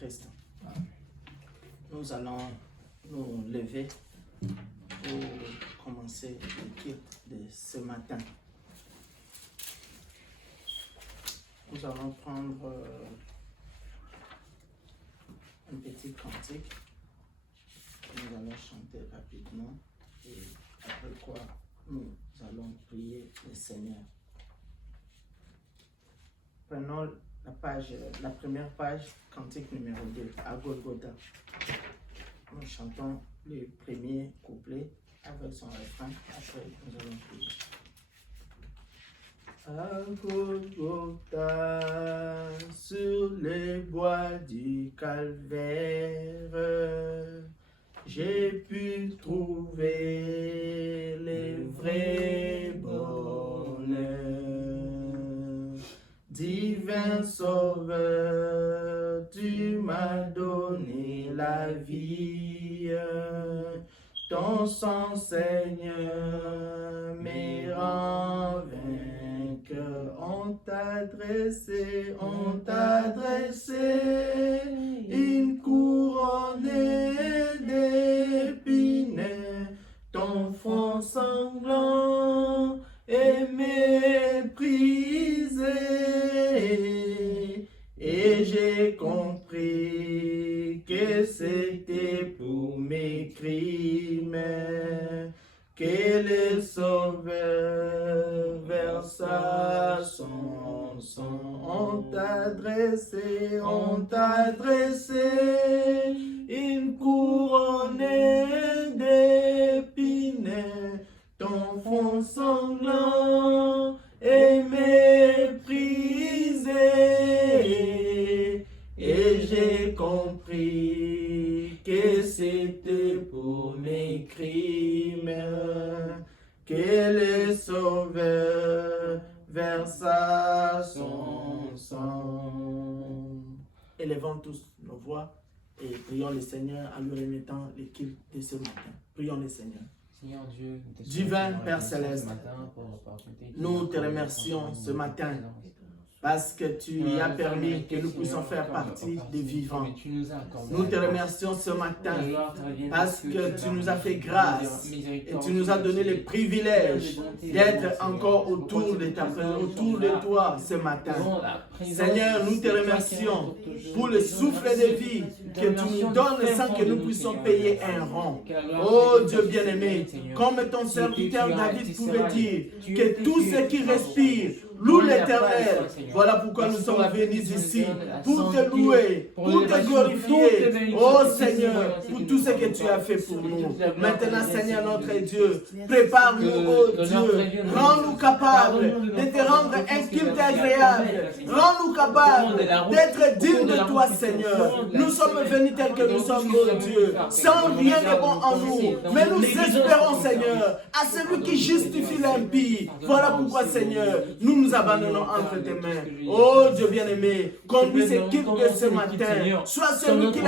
Jésus-Christ. Nous allons nous lever pour commencer le culte de ce matin. Nous allons prendre un petit cantique que nous allons chanter rapidement et après quoi nous allons prier le Seigneur. Prenons la première page, cantique numéro 2, à Golgotha. Nous chantons le premier couplet avec son refrain, après nous allons prier. À Golgotha, sur les bois du calvaire, j'ai pu trouver les vrais bonheurs. Divin Sauveur, tu m'as donné la vie. Ton sang, Seigneur, m'est rend vainqueur. On t'a dressé une couronne d'épines. Ton front sanglant est méprisé. Et j'ai compris que c'était pour mes crimes que le Sauveur versa son sang. On t'a dressé une couronne d'épines. Ton front sanglant est méprisé. Et j'ai compris que c'était pour mes crimes que le Sauveur versa son sang. Élevons tous nos voix et prions le Seigneur en lui remettant les cultes de ce matin. Prions le Seigneur. Seigneur Dieu, Divin Père Céleste, nous te remercions ce matin parce que tu as permis que nous puissions faire partie des vivants. Nous te remercions ce matin parce que tu nous as fait grâce et tu nous as donné le privilège d'être encore autour de ta présence, autour de toi ce matin. Seigneur, nous te remercions pour le souffle de vie que tu nous donnes sans que nous puissions payer un rond. Oh Dieu bien-aimé, comme ton serviteur David pouvait dire, que tout ce qui respire loue l'Éternel. Voilà pourquoi nous sommes venus ici, pour te louer, pour te glorifier. Oh Seigneur, pour tout ce que tu as fait pour nous. Maintenant, Seigneur notre Dieu, prépare-nous, oh Dieu. Rends-nous capables de te rendre un culte agréable. Rends-nous capables d'être dignes de toi, Seigneur. Nous sommes venus tels que nous sommes, oh Dieu, sans rien de bon en nous. Mais nous espérons, Seigneur, à celui qui justifie l'impie. Voilà pourquoi, Seigneur, nous abandonnons entre tes mains. Oh Dieu bien-aimé, conduis ce culte de ce matin. Sois celui qui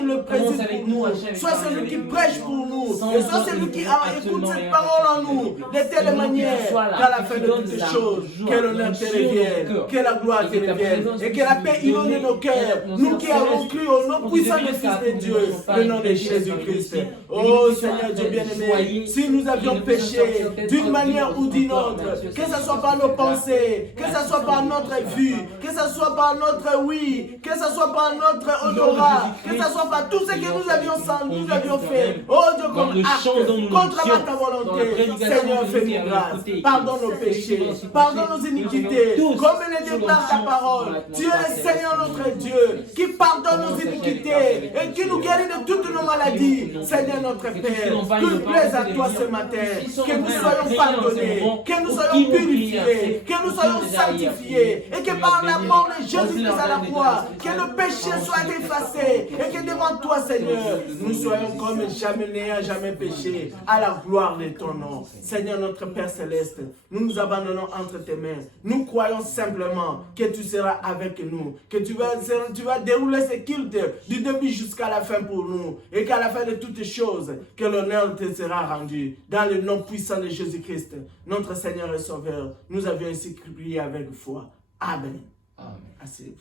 le préside pour nous. Sois celui qui prêche pour nous. Et sois celui qui écoute cette parole en nous. De telle manière qu'à la fin de toutes les choses, que l'honneur te revienne, que la gloire te revienne et que la paix inonde nos cœurs. Nous qui avons cru au nom puissant du Fils de Dieu, le nom de Jésus-Christ. Oh Seigneur Dieu bien-aimé, si nous avions péché d'une manière ou d'une autre, que ce soit par nos pensées, que ce soit par notre vue, que ce soit par notre oui, que ce soit par notre odorat, que ce soit par tout ce que nous avions fait. Oh Dieu, comme acte, contre ta volonté. Seigneur, fais-nous grâce. Pardonne nos péchés, pardonne nos iniquités. Comme le déclare ta parole, tu es le Seigneur notre Dieu, qui pardonne nos iniquités et qui nous guérit de toutes nos maladies. Seigneur notre Père, qu'il plaise à toi ce matin, que nous soyons pardonnés, que nous soyons purifiés, que nous soyons sanctifiés et que par la mort de Jésus-Christ à la croix, que le péché soit effacé et que devant toi, Seigneur, nous soyons comme jamais n'ayant jamais péché à la gloire de ton nom. Seigneur notre Père Céleste, nous nous abandonnons entre tes mains. Nous croyons simplement que tu seras avec nous, que tu vas dérouler ce culte du début jusqu'à la fin pour nous et qu'à la fin de toutes choses, que l'honneur te sera rendu dans le nom puissant de Jésus-Christ, notre Seigneur et Sauveur. Nous avions ainsi prié avec foi. Amen. Amen. Asseyez-vous.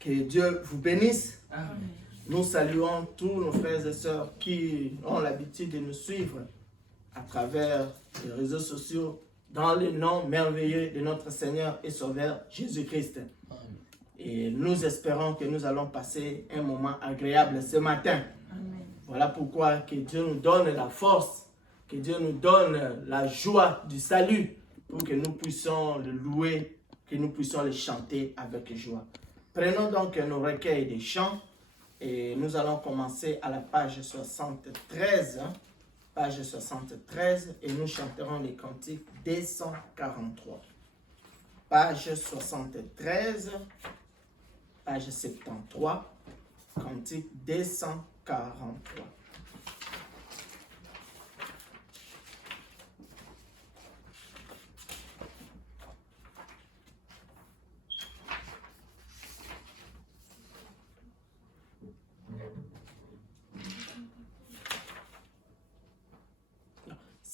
Que Dieu vous bénisse. Amen. Nous saluons tous nos frères et sœurs qui ont l'habitude de nous suivre à travers les réseaux sociaux dans le nom merveilleux de notre Seigneur et Sauveur Jésus-Christ. Et nous espérons que nous allons passer un moment agréable ce matin. Amen. Voilà pourquoi que Dieu nous donne la force, que Dieu nous donne la joie du salut pour que nous puissions le louer, que nous puissions le chanter avec joie. Prenons donc nos recueils de chants et nous allons commencer à la page 73. Page 73 et nous chanterons les cantiques 243. Page 73, page 73, cantique 243.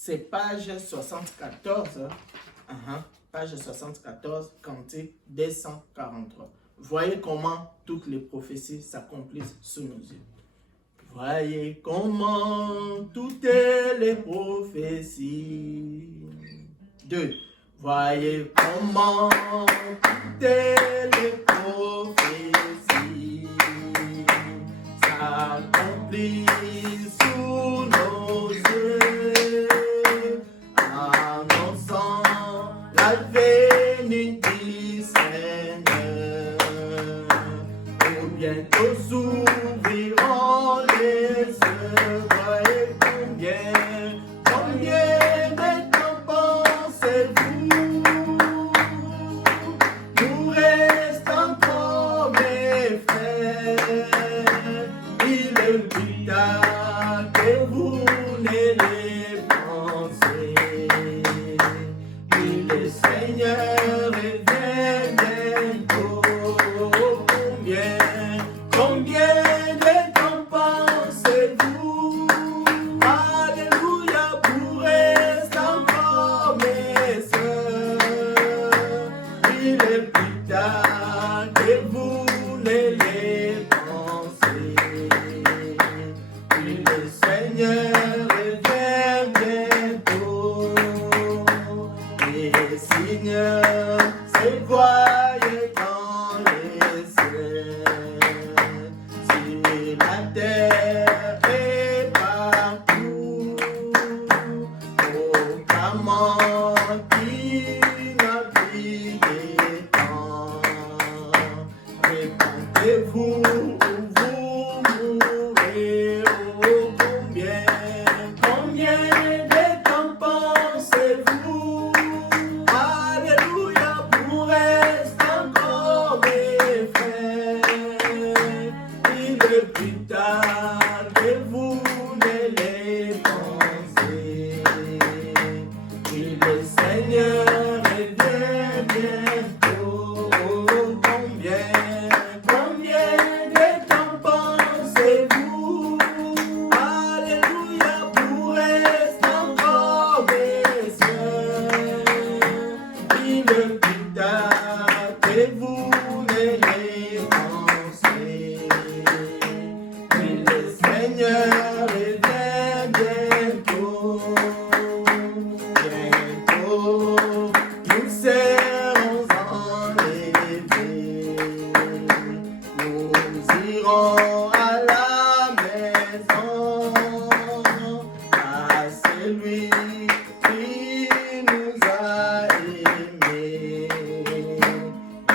C'est page 74, page 74, cantique 243. Voyez comment toutes les prophéties s'accomplissent sous nos yeux. Voyez comment toutes les prophéties. 2. Voyez comment toutes les prophéties s'accomplissent sous nos yeux. Annonçant la venue du Seigneur, où bientôt s'ouvriront les yeux. Voyez combien de temps pensez-vous? Nous reste encore mes frères, il est plus tard que vous ne les pensez. Le Seigneur revient bientôt. Combien de temps pensez-vous? Alléluia, pour rester encore mes sœurs. Il est plus tard que vous ne les pensez. Le Seigneur revient bientôt. Les signes se voient dans les cieux, sur la terre et partout, proclamant qu'il n'a plus de temps. Répondez-vous ou vous mourrez. Oh, combien de temps pensez-vous? Alléluia, pour rester encore mes frères. Il est plus tard que vous ne les pensez. Oui, le Seigneur revient bientôt. Combien de temps pensez-vous? Alléluia, pour rester encore mes sœurs. Il est plus tard que vous ne les pensez. Oui, le Seigneur revient bientôt. Bientôt, nous serons enlevés. Nous irons à la maison, à celui qui nous a aimés.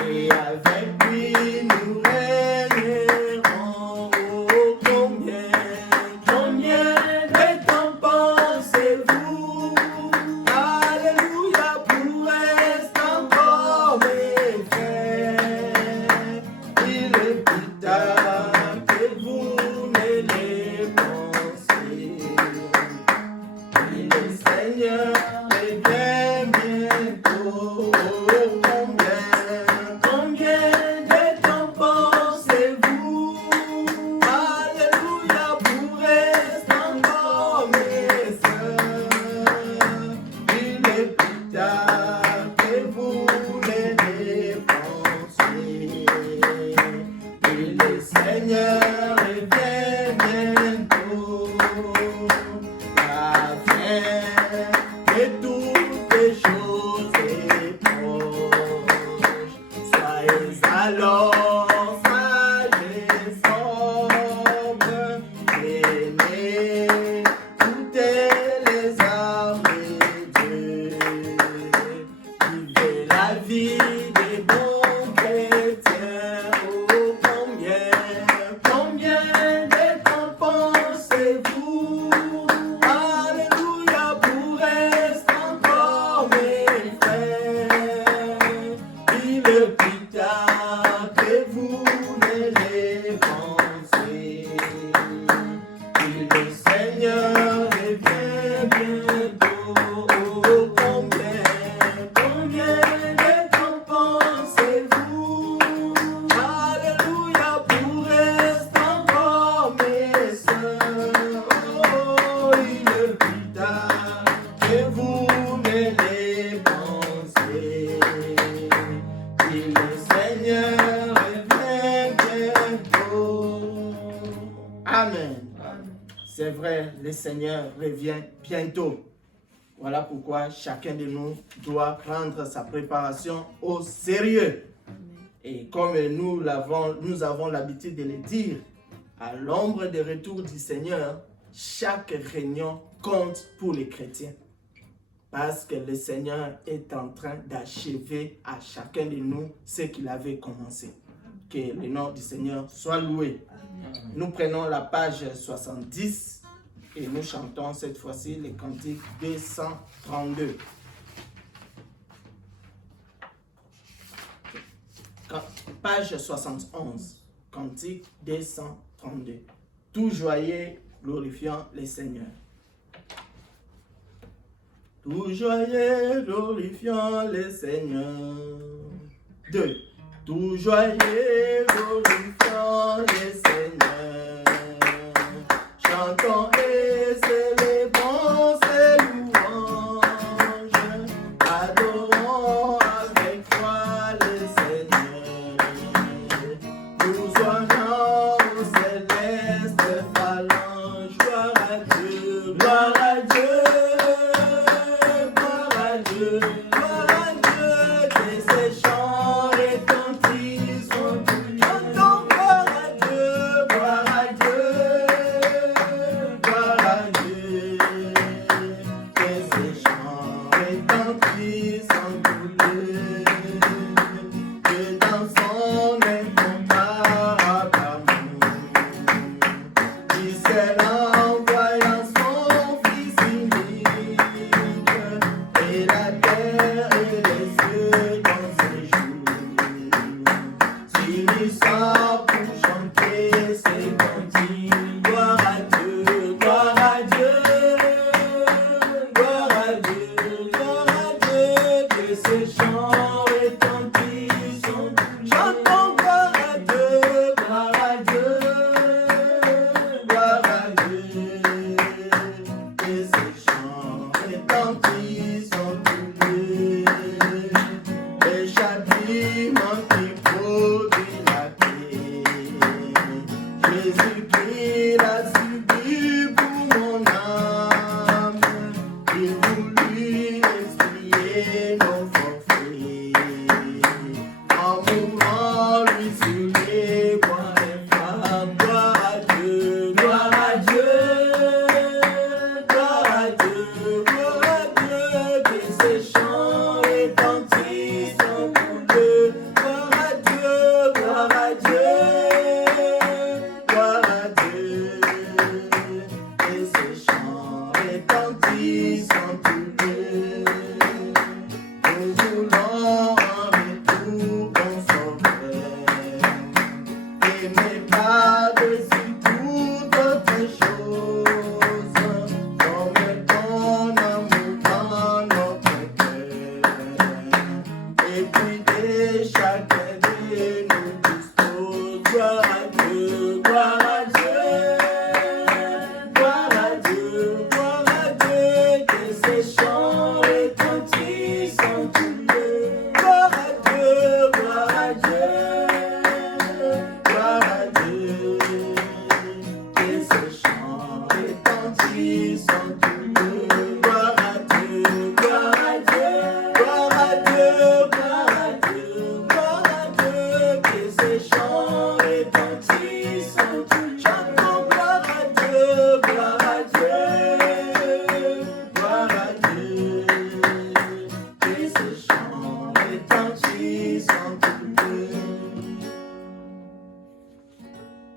Et avec lui nous régnerons. Oh, combien de temps pensez-vous? Alléluia, pour rester encore mes frères. Il est plus tard que Seigneur revient bientôt. La fin de toutes les choses est proche. Soyez alors sages et sobres, aimez toutes les armes de Dieu. Vivez la vie des bons chrétiens. Oh, combien de temps pensez-vous? Alléluia, pour rester encore mes frères. Il est plus tard que vous ne les pensez. Il le Seigneur revient bientôt. Oh, combien de temps pensez-vous? Alléluia, pour rester encore mes sœurs. Oh, il est plus tard que vous ne les pensez. Il le Seigneur revient bientôt. Amen. C'est vrai, le Seigneur revient bientôt. Voilà pourquoi chacun de nous doit prendre sa préparation au sérieux. Et comme nous avons l'habitude de le dire, à l'ombre des retours du Seigneur, chaque réunion compte pour les chrétiens. Parce que le Seigneur est en train d'achever à chacun de nous ce qu'il avait commencé. Que le nom du Seigneur soit loué. Nous prenons la page 70 et nous chantons cette fois-ci le cantique 232. Page 71, cantique 232. Tout joyeux glorifiant le Seigneur. Tout joyeux glorifiant le Seigneur. 2. Tout joyeux glorifiant le Seigneur. Chantons et célébrons ses louanges. Adorons avec foi le Seigneur. Nous honorons au céleste phalange. Gloire à Dieu, gloire à Dieu.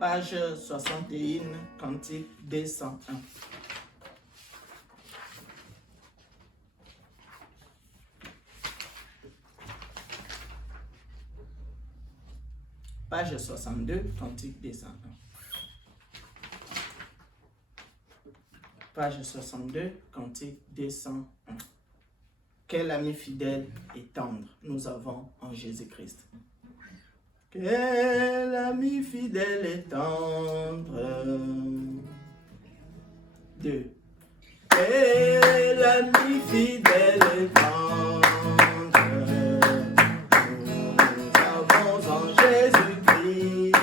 Page 61, Cantique 201. Page 62, Cantique 201. Page 62, Cantique 201. Quel ami fidèle et tendre nous avons en Jésus-Christ. Quel ami fidèle et tendre. 2. Quel ami fidèle et tendre. Nous avons en Jésus-Christ.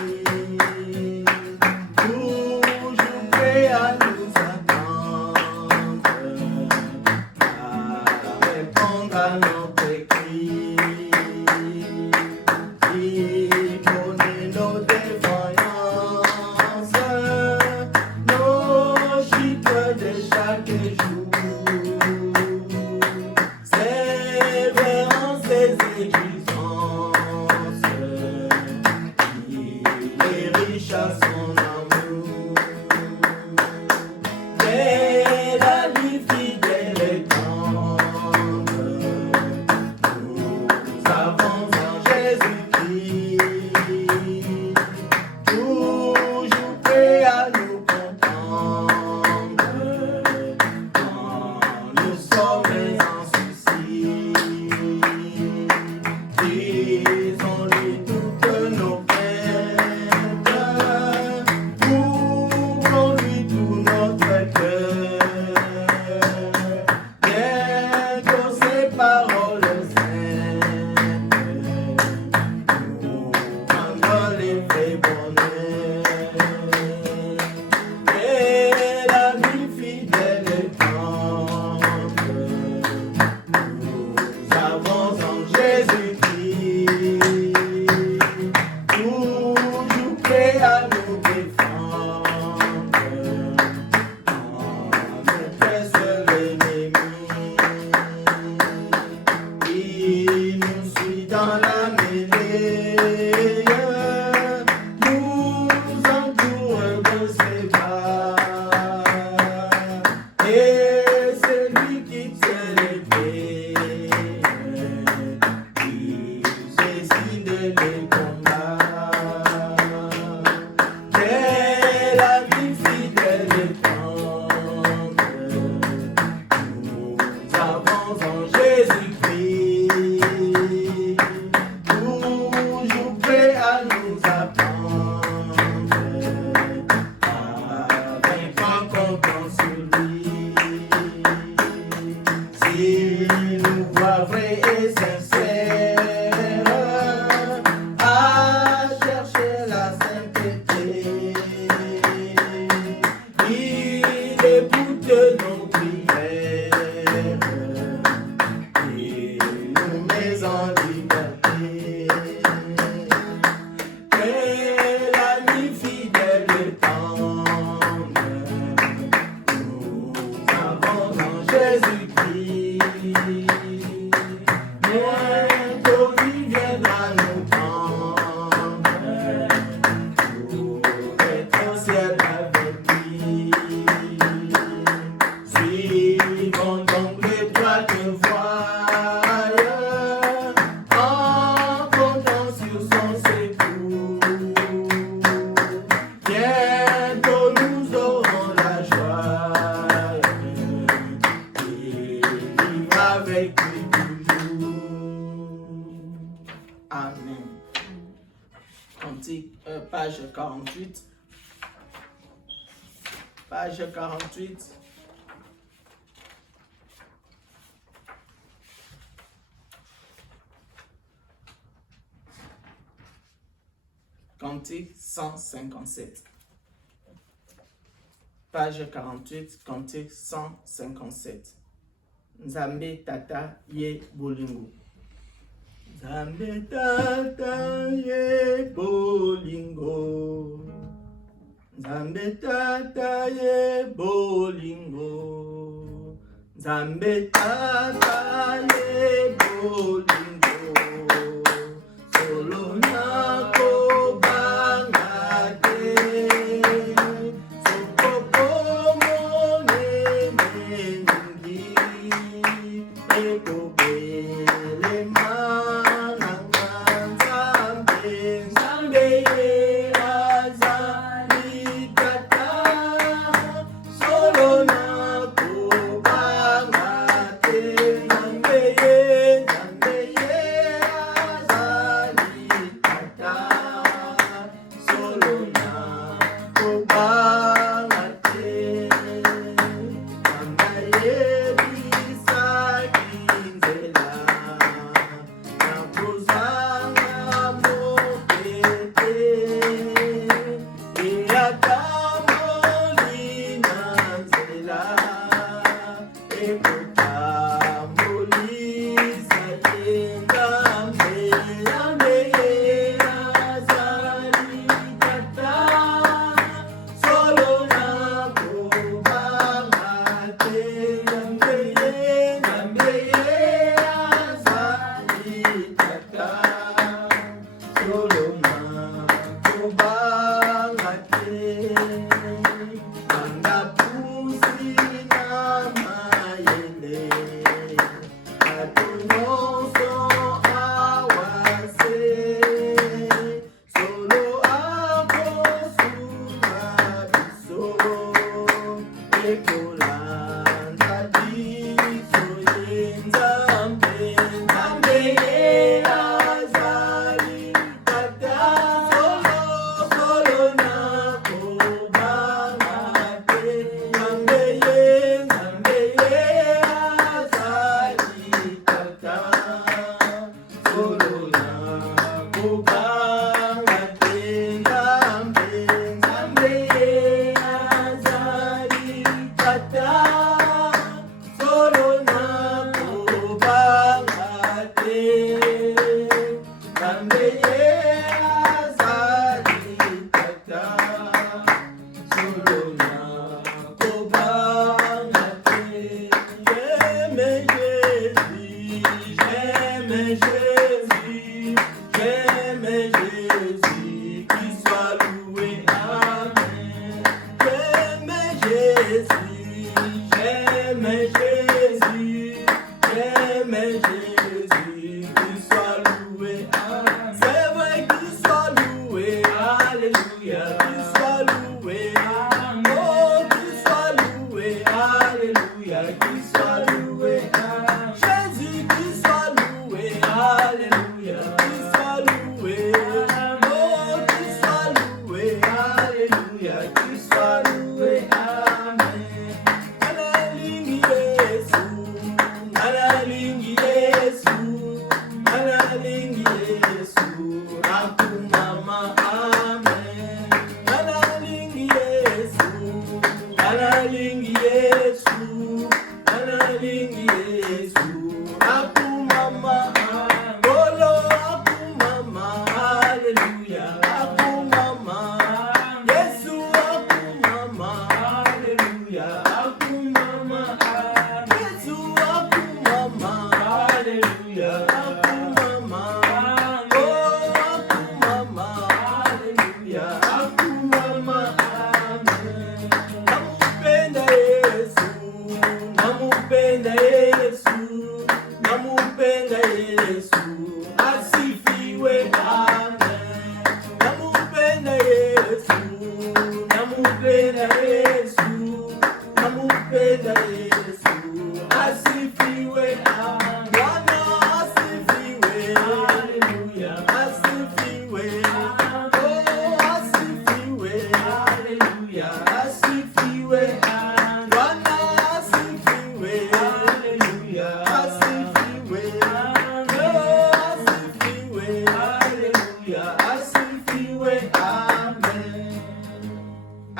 Toujours prêt à nous attendre. À répondre à notre cri. Nos défaillances, nos chutes de chaque jour, sévérance et exigences, il est riche à son amour. Mais la vie fidèle et tendre, nous avons en Jésus-Christ. Toujours prêt à nous comprendre quand nous sommes en souci. Disons-lui toutes nos peines, ouvrons-lui tout notre cœur. Bientôt ces paroles saintes nous rendront les vrais bonheurs. Et la vie fidèle et tendre, nous avons en Jésus-Christ, toujours prêt à nous défendre quand nous presse l'ennemi. Il nous suit dans la mêlée, nous entoure de ses bras, et c'est lui qui tient l'épée, qui décide les combats. Mais la vie fidèle et tendre, nous avons en Jésus-Christ, toujours prêt à nous apprendre avec un content sur lui. S'il nous voit vrai et sincère à chercher la sainteté, il écoute nos prières, il nous met en liberté. Quel ami fidèle et tendre, nous avons en Jésus-Christ. Bientôt il viendra nous prendre pour être au ciel avec lui. Suivons donc l'étroite voie en comptant sur son secours. Bientôt nous aurons la joie et vivre avec lui toujours. Amen. Cantique, page 48. Page 48. Cantique 157. Page 48, Cantique 157. Nzambe tata ye bolingo. Nzambe tata ye bolingo. Nzambe tata ye bolingo. Nzambe tata ye bolingo. Solo nako banga te.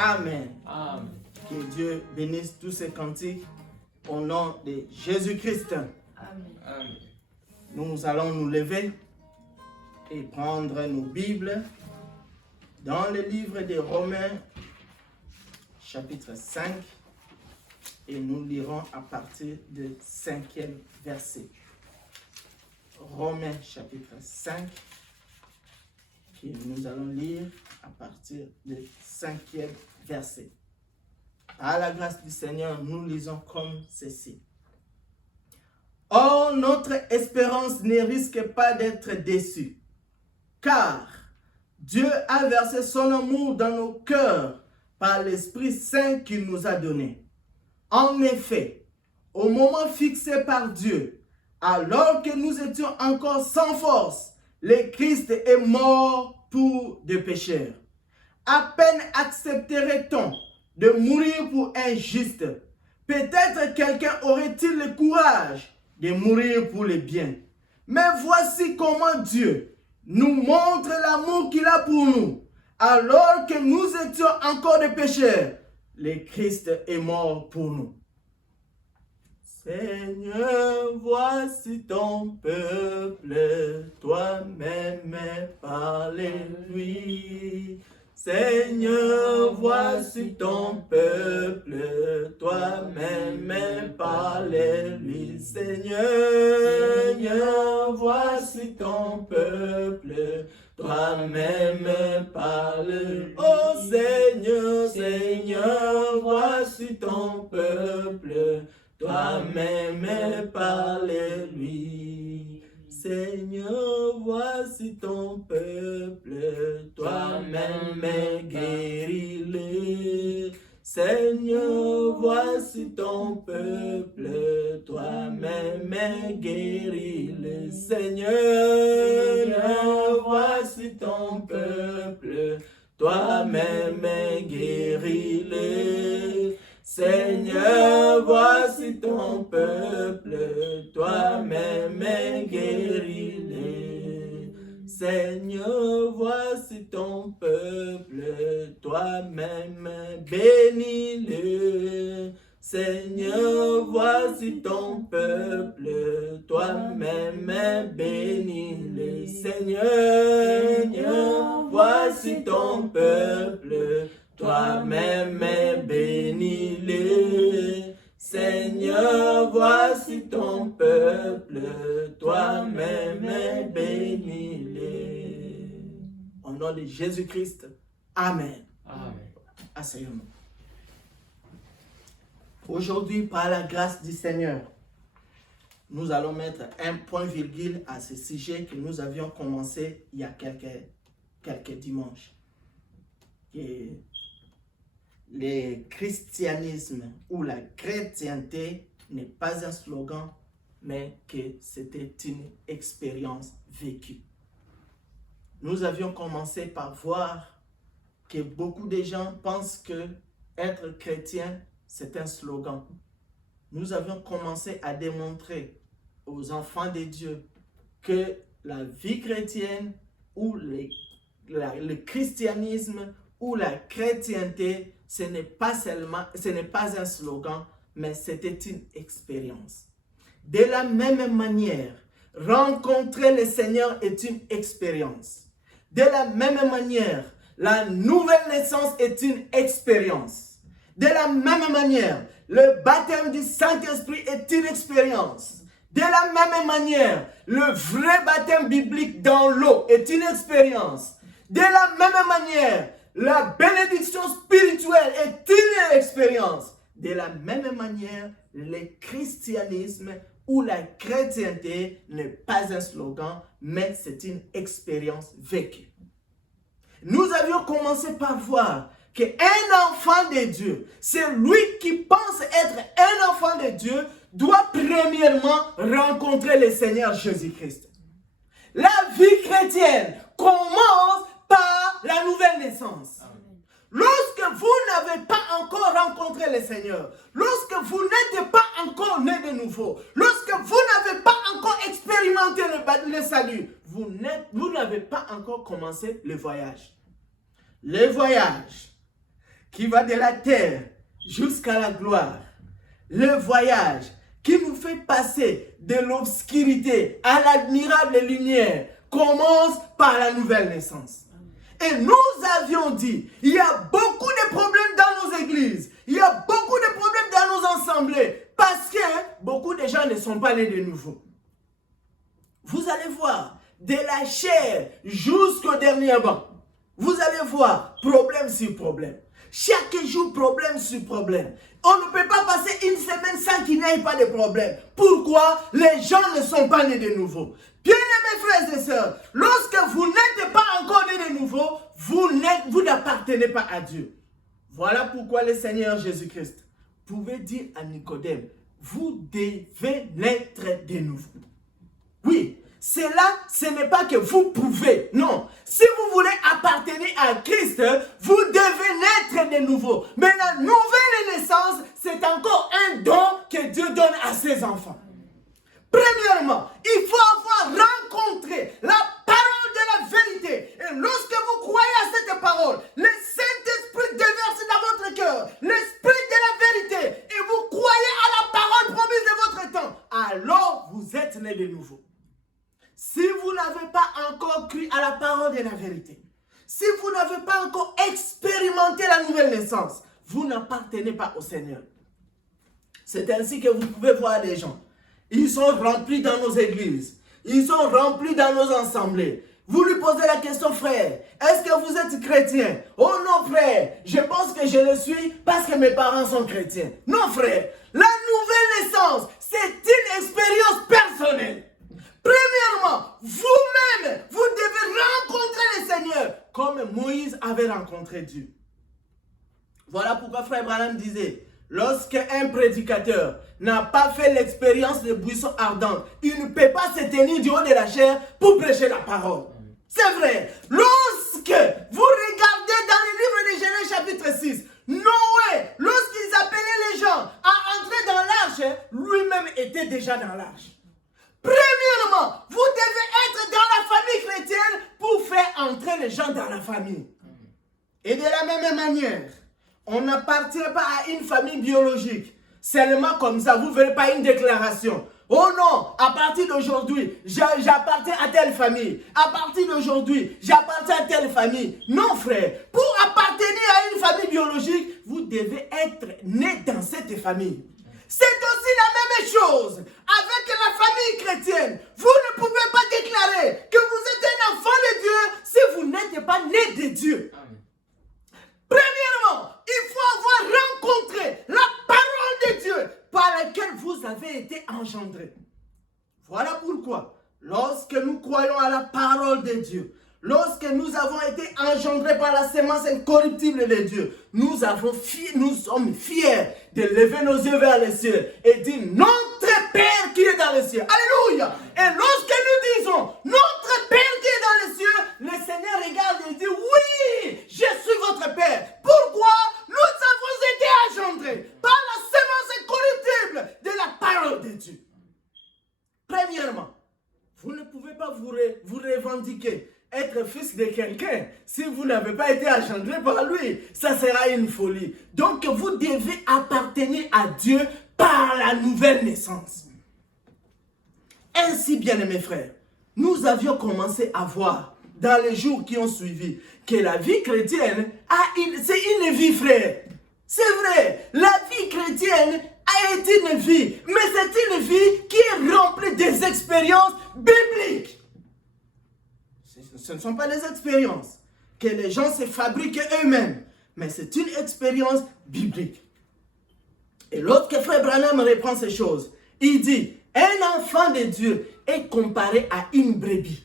Amen. Amen. Que Dieu bénisse tous ces cantiques au nom de Jésus-Christ. Amen. Nous allons nous lever et prendre nos Bibles dans le livre de Romains, chapitre 5, et nous lirons à partir du 5e verset. Romains, chapitre 5, et nous allons lire à partir du 5e verset. À la grâce du Seigneur, nous lisons comme ceci. Or, notre espérance ne risque pas d'être déçue, car Dieu a versé son amour dans nos cœurs par l'Esprit Saint qu'il nous a donné. En effet, au moment fixé par Dieu, alors que nous étions encore sans force, le Christ est mort pour des pécheurs. À peine accepterait-on de mourir pour un juste. Peut-être quelqu'un aurait-il le courage de mourir pour le bien. Mais voici comment Dieu nous montre l'amour qu'il a pour nous. Alors que nous étions encore des pécheurs, le Christ est mort pour nous. Seigneur, voici ton peuple, toi-même parle-lui. Seigneur, voici ton peuple, toi-même parle-lui. Seigneur, voici ton peuple, toi-même parle. Oh Seigneur, Seigneur, voici ton peuple, toi-même parle-lui. Seigneur, voici ton peuple, toi-même guéris-le. Seigneur, voici ton peuple, toi-même guéris-le. Seigneur, voici ton peuple, toi-même guéris-le. Seigneur, voici ton peuple, toi-même guéris-le. Seigneur, voici ton peuple, toi-même bénis-le. Seigneur, voici ton peuple, toi-même bénis-le. Seigneur, voici ton peuple, toi-même bénis-le. Seigneur, voici ton peuple, toi-même bénis-le. Au nom de Jésus-Christ, Amen. Amen. Asseyons-nous. Aujourd'hui, par la grâce du Seigneur, nous allons mettre un point-virgule à ce sujet que nous avions commencé il y a quelques dimanches. Et le christianisme ou la chrétienté n'est pas un slogan, mais que c'était une expérience vécue. Nous avions commencé par voir que beaucoup de gens pensent que être chrétien, c'est un slogan. Nous avions commencé à démontrer aux enfants de Dieu que la vie chrétienne ou le christianisme ou la chrétienté, ce n'est pas un slogan, mais c'était une expérience. De la même manière, rencontrer le Seigneur est une expérience. De la même manière, la nouvelle naissance est une expérience. De la même manière, le baptême du Saint-Esprit est une expérience. De la même manière, le vrai baptême biblique dans l'eau est une expérience. De la même manière, la bénédiction spirituelle est une expérience. De la même manière, le christianisme ou la chrétienté n'est pas un slogan, mais c'est une expérience vécue. Nous avions commencé par voir qu'un enfant de Dieu, celui qui pense être un enfant de Dieu, doit premièrement rencontrer le Seigneur Jésus-Christ. La vie chrétienne commence par la nouvelle naissance. Lorsque vous n'avez pas encore rencontré le Seigneur, lorsque vous n'êtes pas encore né de nouveau, lorsque vous n'avez pas encore expérimenté le salut, vous n'avez pas encore commencé le voyage. Le voyage qui va de la terre jusqu'à la gloire. Le voyage qui nous fait passer de l'obscurité à l'admirable lumière commence par la nouvelle naissance. Et nous avions dit, il y a beaucoup de problèmes dans nos églises, il y a beaucoup de problèmes dans nos assemblées, parce que beaucoup de gens ne sont pas nés de nouveau. Vous allez voir, de la chair jusqu'au dernier banc, vous allez voir problème sur problème. Chaque jour, problème sur problème. On ne peut pas passer une semaine sans qu'il n'y ait pas de problème. Pourquoi? Les gens ne sont pas nés de nouveau. Bien-aimés frères et sœurs, lorsque vous n'êtes pas encore nés de nouveau, vous n'appartenez pas à Dieu. Voilà pourquoi le Seigneur Jésus-Christ pouvait dire à Nicodème, vous devez naître de nouveau. Oui. Cela, ce n'est pas que vous pouvez. Non. Si vous voulez appartenir à Christ, vous devez naître de nouveau. Mais la nouvelle naissance, c'est encore un don que Dieu donne à ses enfants. Premièrement, il faut avoir rencontré la parole de la vérité. Et lorsque vous croyez à cette parole, le Saint-Esprit déverse dans votre cœur l'Esprit de la vérité. Et vous croyez à la parole promise de votre temps. Alors, vous êtes nés de nouveau. Si vous n'avez pas encore cru à la parole de la vérité, si vous n'avez pas encore expérimenté la nouvelle naissance, vous n'appartenez pas au Seigneur. C'est ainsi que vous pouvez voir des gens. Ils sont remplis dans nos églises. Ils sont remplis dans nos assemblées. Vous lui posez la question, frère, est-ce que vous êtes chrétien? Oh non, frère, je pense que je le suis parce que mes parents sont chrétiens. Non, frère, la nouvelle naissance, c'est une expérience personnelle. Premièrement, vous-même, vous devez rencontrer le Seigneur comme Moïse avait rencontré Dieu. Voilà pourquoi Frère Branham disait, lorsqu'un prédicateur n'a pas fait l'expérience des buissons ardents, il ne peut pas se tenir du haut de la chair pour prêcher la parole. C'est vrai. Lorsque vous regardez dans le livre de Genèse chapitre 6, Noé, lorsqu'ils appelaient les gens à entrer dans l'arche, lui-même était déjà dans l'arche. Premièrement, vous devez être dans la famille chrétienne pour faire entrer les gens dans la famille. Et de la même manière, on n'appartient pas à une famille biologique. Seulement comme ça, vous ne verrez pas une déclaration. Oh non, à partir d'aujourd'hui, j'appartiens à telle famille. À partir d'aujourd'hui, j'appartiens à telle famille. Non, frère. Pour appartenir à une famille biologique, vous devez être né dans cette famille. C'est aussi la même chose avec la famille chrétienne. Vous ne pouvez pas déclarer que vous êtes un enfant de Dieu si vous n'êtes pas né de Dieu. Amen. Premièrement, il faut avoir rencontré la parole de Dieu par laquelle vous avez été engendrés. Voilà pourquoi, lorsque nous croyons à la parole de Dieu, lorsque nous avons été engendrés par la sémence incorruptible de Dieu, nous sommes fiers de lever nos yeux vers les cieux et dire notre Père qui est dans les cieux. Alléluia. Et lorsque nous disons notre Père qui est dans les cieux, le Seigneur regarde et dit oui, je suis votre Père. Pourquoi? Nous avons été engendrés par la sémence incorruptible de la parole de Dieu. Premièrement, vous ne pouvez pas vous revendiquer être fils de quelqu'un si vous n'avez pas été engendré par lui. Ça sera une folie. Donc vous devez appartenir à Dieu par la nouvelle naissance. Ainsi, bien aimés frères, nous avions commencé à voir dans les jours qui ont suivi que la vie chrétienne c'est une vie, frère. C'est vrai, la vie chrétienne a été une vie, mais c'est une vie qui est remplie des expériences bibliques. Ce ne sont pas des expériences que les gens se fabriquent eux-mêmes, mais c'est une expérience biblique. Et lorsque Frère Branham reprend ces choses, il dit, un enfant de Dieu est comparé à une brebis.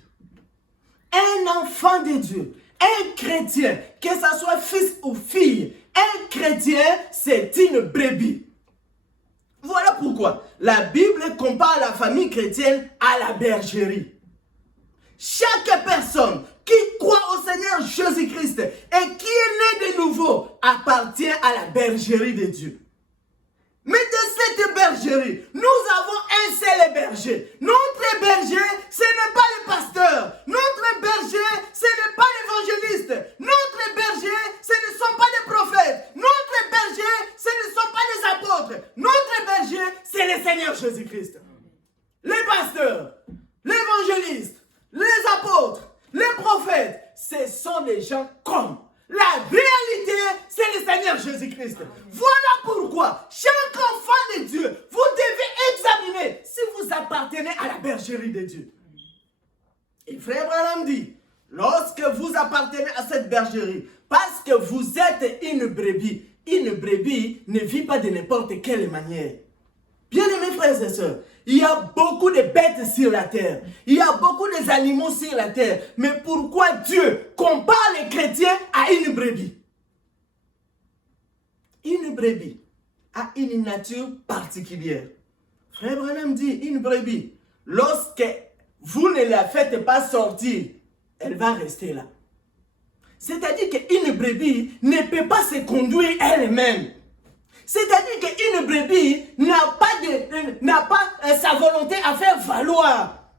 Un enfant de Dieu, un chrétien, que ce soit fils ou fille, un chrétien, c'est une brebis. Voilà pourquoi la Bible compare la famille chrétienne à la bergerie. Chaque personne qui croit au Seigneur Jésus-Christ et qui est né de nouveau appartient à la bergerie de Dieu. Mais de cette bergerie, nous avons un seul berger. Notre berger, ce n'est pas le pasteur. Notre berger, ce n'est pas l'évangéliste. Notre berger, ce ne sont pas les prophètes. Jésus-Christ. Les pasteurs, l'évangéliste, les apôtres, les prophètes, ce sont des gens comme. La réalité, c'est le Seigneur Jésus-Christ. Voilà pourquoi, chaque enfant de Dieu, vous devez examiner si vous appartenez à la bergerie de Dieu. Et frère Branham dit, lorsque vous appartenez à cette bergerie, parce que vous êtes une brebis ne vit pas de n'importe quelle manière. Bien-aimés frères et sœurs, il y a beaucoup de bêtes sur la terre. Il y a beaucoup d'animaux sur la terre. Mais pourquoi Dieu compare les chrétiens à une brebis? Une brebis a une nature particulière. Frère Branham dit, une brebis, lorsque vous ne la faites pas sortir, elle va rester là. C'est-à-dire qu'une brebis ne peut pas se conduire elle-même. C'est-à-dire qu'une brebis n'a pas sa volonté à faire valoir.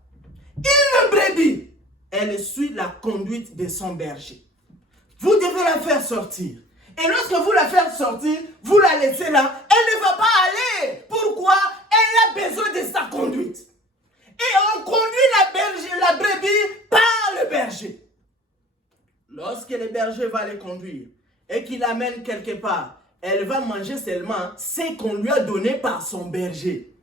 Une brebis, elle suit la conduite de son berger. Vous devez la faire sortir. Et lorsque vous la faites sortir, vous la laissez là, elle ne va pas aller. Pourquoi? Elle a besoin de sa conduite. Et on conduit la brebis par le berger. Lorsque le berger va les conduire et qu'il l'amène quelque part, elle va manger seulement ce qu'on lui a donné par son berger.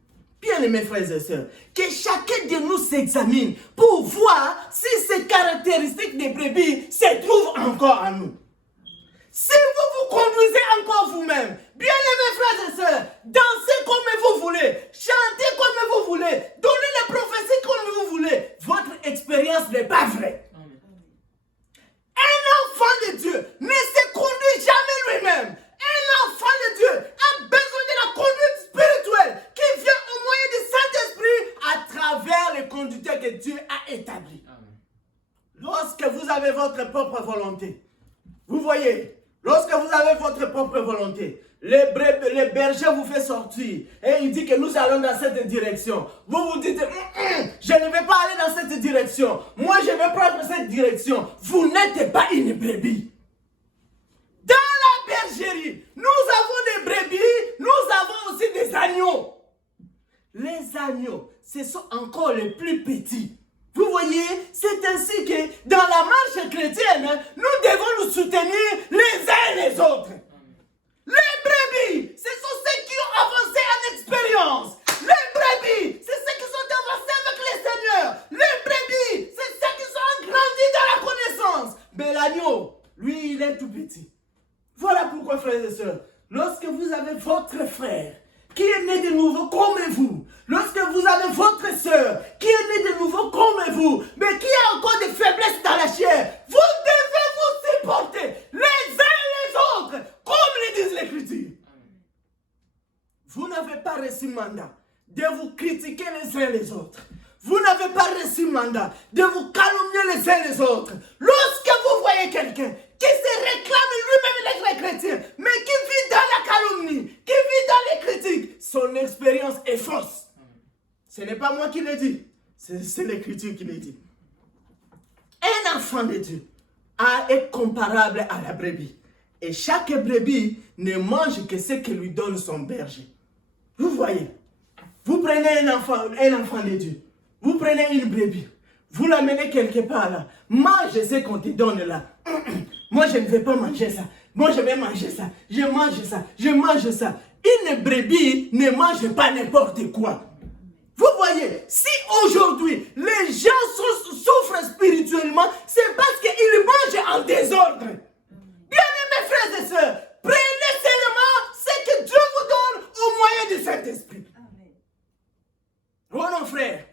Bien aimés frères et sœurs, que chacun de nous s'examine pour voir si ces caractéristiques des brebis se trouvent encore en nous. Si vous vous conduisez encore vous-même, bien aimés frères et sœurs, dansez comme vous voulez, chantez comme vous voulez, donnez les prophéties comme vous voulez, votre expérience n'est pas vraie. Un enfant de Dieu ne se conduit jamais lui-même. Un enfant de Dieu a besoin de la conduite spirituelle qui vient au moyen du Saint-Esprit à travers les conducteurs que Dieu a établis. Lorsque vous avez votre propre volonté, vous voyez, lorsque vous avez votre propre volonté, le berger vous fait sortir et il dit que nous allons dans cette direction. Vous vous dites, je ne vais pas aller dans cette direction. Moi, je vais prendre cette direction. Vous n'êtes pas une brebis. Dans la bergerie, nous avons des brebis, nous avons aussi des agneaux. Les agneaux, ce sont encore les plus petits. Vous voyez, c'est ainsi que dans la marche chrétienne, nous devons nous soutenir les uns les autres. Les brebis, ce sont ceux qui ont avancé en expérience. Les brebis, c'est ceux qui sont avancés avec le Seigneur. Les brebis, c'est ceux qui sont grandis dans la connaissance. Mais l'agneau, lui, il est tout petit. Voilà pourquoi, frères et sœurs, lorsque vous avez votre frère qui est né de nouveau comme vous, lorsque vous avez votre sœur qui est née de nouveau comme vous, mais qui a encore des faiblesses dans la chair, vous devez vous supporter les uns les autres, comme le disent les Écritures. Vous n'avez pas reçu mandat de vous critiquer les uns les autres. Vous n'avez pas reçu mandat de vous calomnier les uns les autres. Lorsque vous voyez quelqu'un qui se réclame lui-même d'être chrétien, mais qui vit dans la calomnie, qui vit dans les critiques, son expérience est fausse. Ce n'est pas moi qui le dis, c'est l'Écriture qui le dit. Un enfant de Dieu est comparable à la brebis. Et chaque brebis ne mange que ce que lui donne son berger. Vous voyez, vous prenez un enfant de Dieu, vous prenez une brebis, vous l'amenez quelque part là, mange ce qu'on te donne là. Moi je ne vais pas manger ça, moi je vais manger ça, je mange ça, je mange ça. Une brebis ne mange pas n'importe quoi. Vous voyez, si aujourd'hui les gens souffrent spirituellement, c'est parce qu'ils mangent en désordre. Bien-aimés frères et sœurs, prenez seulement ce que Dieu vous donne au moyen du Saint-Esprit. Oh non frère,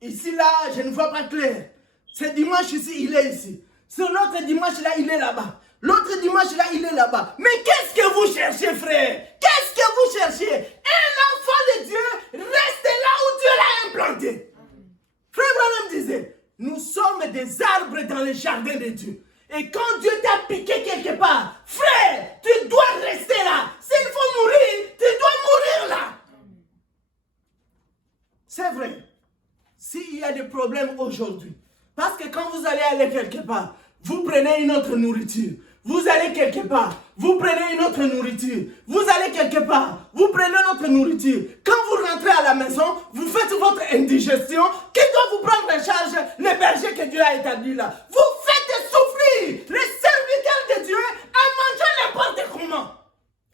ici là, je ne vois pas clair. Ce dimanche ici, il est ici. Ce l'autre dimanche là, il est là-bas. L'autre dimanche là, il est là-bas. Mais qu'est-ce que vous cherchez, frère? Qu'est-ce que vous cherchez? Un enfant de Dieu reste là où Dieu l'a implanté. Frère Branham disait, nous sommes des arbres dans le jardin de Dieu. Et quand Dieu t'a piqué quelque part, frère, tu dois rester là. S'il faut mourir, tu dois mourir là. C'est vrai. S'il y a des problèmes aujourd'hui, parce que quand vous allez aller quelque part, vous prenez une autre nourriture. Vous allez quelque part, vous prenez une autre nourriture. Vous allez quelque part, vous prenez une autre nourriture. Quand vous rentrez à la maison, vous faites votre indigestion. Qui doit vous prendre en charge? Les bergers que Dieu a établis là. Vous faites souffrir les serviteurs de Dieu en mangeant n'importe comment.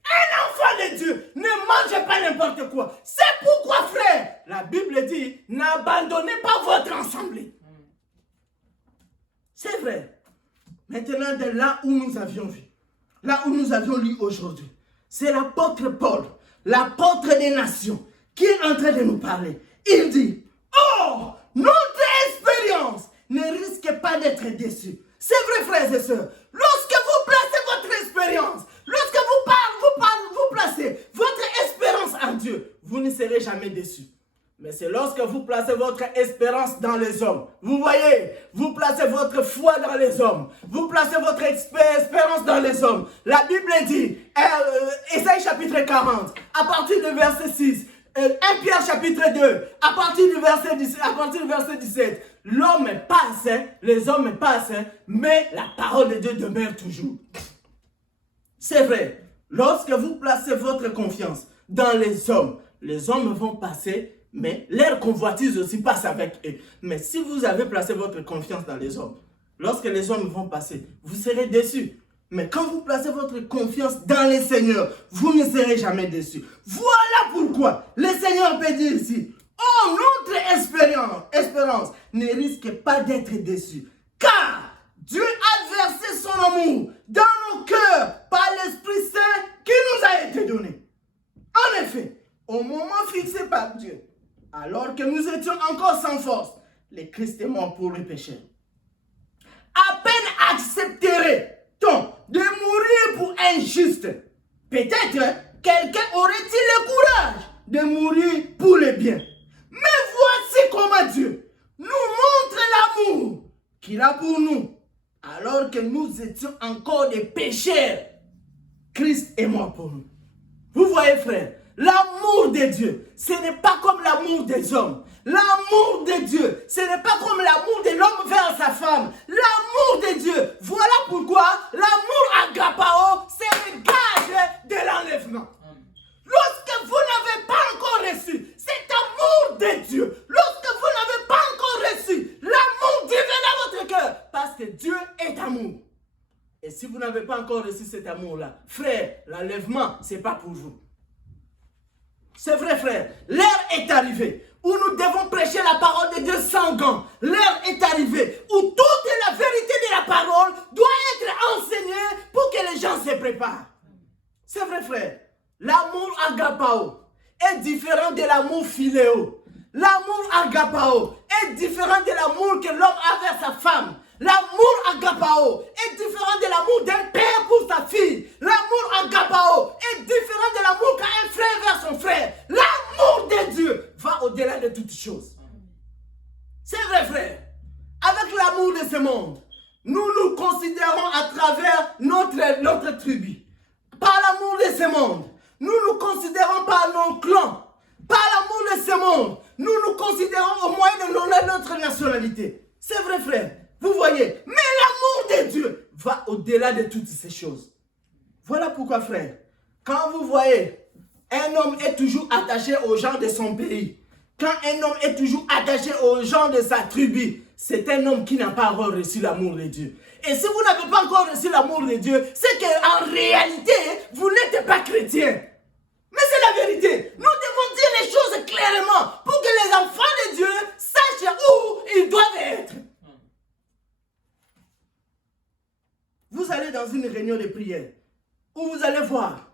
Un enfant de Dieu ne mange pas n'importe quoi. C'est pourquoi, frère, la Bible dit, n'abandonnez pas votre assemblée. C'est vrai. Maintenant, de là où nous avions vu, là où nous avions lu aujourd'hui, c'est l'apôtre Paul, l'apôtre des nations, qui est en train de nous parler. Il dit, oh, notre expérience ne risque pas d'être déçue. C'est vrai, frères et sœurs. Lorsque vous placez votre expérience, lorsque vous placez votre espérance en Dieu, vous ne serez jamais déçus. Mais c'est lorsque vous placez votre espérance dans les hommes. Vous voyez, vous placez votre foi dans les hommes. Vous placez votre espérance dans les hommes. La Bible dit, Ésaïe chapitre 40, à partir du verset 6, 1 Pierre chapitre 2, à partir du verset 17, l'homme passe, les hommes passent, mais la parole de Dieu demeure toujours. C'est vrai, lorsque vous placez votre confiance dans les hommes vont passer, mais leur convoitise aussi passe avec eux. Mais si vous avez placé votre confiance dans les hommes, lorsque les hommes vont passer, vous serez déçus. Mais quand vous placez votre confiance dans les seigneurs, vous ne serez jamais déçus. Voilà pourquoi le Seigneur peut dire ici, oh, notre espérance ne risque pas d'être déçue. Car Dieu a versé son amour dans nos cœurs par l'Esprit Saint qui nous a été donné. En effet, au moment fixé par Dieu, alors que nous étions encore sans force, le Christ est mort pour les pécheurs. À peine accepterait-on de mourir pour un juste. Peut-être quelqu'un aurait-il le courage de mourir pour le bien. Mais voici comment Dieu nous montre l'amour qu'il a pour nous. Alors que nous étions encore des pécheurs, Christ est mort pour nous. Vous voyez, frère, l'amour de Dieu, ce n'est pas comme l'amour des hommes. L'amour de Dieu, ce n'est pas comme l'amour de l'homme vers sa femme. L'amour de Dieu, voilà pourquoi l'amour agapao, c'est le gage de l'enlèvement. Lorsque vous n'avez pas encore reçu cet amour de Dieu, lorsque vous n'avez pas encore reçu l'amour divin dans votre cœur, parce que Dieu est amour. Et si vous n'avez pas encore reçu cet amour-là, frère, l'enlèvement, ce n'est pas pour vous. C'est vrai, frère, l'heure est arrivée où nous devons prêcher la parole de Dieu sans gants. L'heure est arrivée où toute la vérité de la parole doit être enseignée pour que les gens se préparent. C'est vrai, frère. L'amour agapao est différent de l'amour philéo. L'amour agapao est différent de l'amour que l'homme a vers sa femme. L'amour agapao est différent de l'amour d'un père pour sa fille. L'amour agapao est différent de l'amour qu'a un frère vers son frère. L'amour de Dieu va au-delà de toutes choses. C'est vrai, frère. Avec l'amour de ce monde, nous nous considérons à travers notre tribu. Par l'amour de ce monde, nous nous considérons par nos clans. Par l'amour de ce monde, nous nous considérons au moyen de notre nationalité. C'est vrai, frère. Vous voyez, mais l'amour de Dieu va au-delà de toutes ces choses. Voilà pourquoi, frère, quand vous voyez, un homme est toujours attaché aux gens de son pays. Quand un homme est toujours attaché aux gens de sa tribu, c'est un homme qui n'a pas encore reçu l'amour de Dieu. Et si vous n'avez pas encore reçu l'amour de Dieu, c'est qu'en réalité, vous n'êtes pas chrétien. Mais c'est la vérité. Nous devons dire les choses clairement pour que les enfants de Dieu sachent où ils doivent être. Vous allez dans une réunion de prière où vous allez voir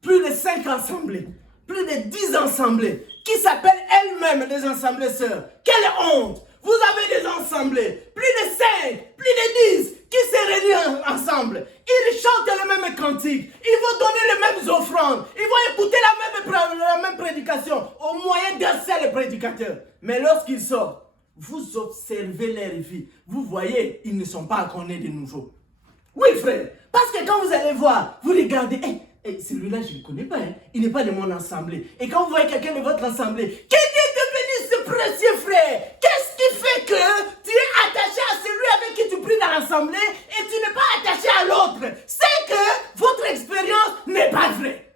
plus de 5 assemblées, plus de 10 assemblées qui s'appellent elles-mêmes des assemblées sœurs. Quelle honte! Vous avez des assemblées, plus de 5, plus de 10 qui se réunissent ensemble. Ils chantent le même cantique, ils vont donner les mêmes offrandes, ils vont écouter la même prédication au moyen d'un seul prédicateur. Mais lorsqu'ils sortent, vous observez leur vie, vous voyez, ils ne sont pas encore nés de nouveau. Oui, frère, parce que quand vous allez voir, vous regardez, celui-là, je ne le connais pas, hein. Il n'est pas de mon assemblée. Et quand vous voyez quelqu'un de votre assemblée, que Dieu te bénisse, ce précieux frère. Qu'est-ce qui fait que tu es attaché à celui avec qui tu pries dans l'assemblée et tu n'es pas attaché à l'autre? C'est que votre expérience n'est pas vraie.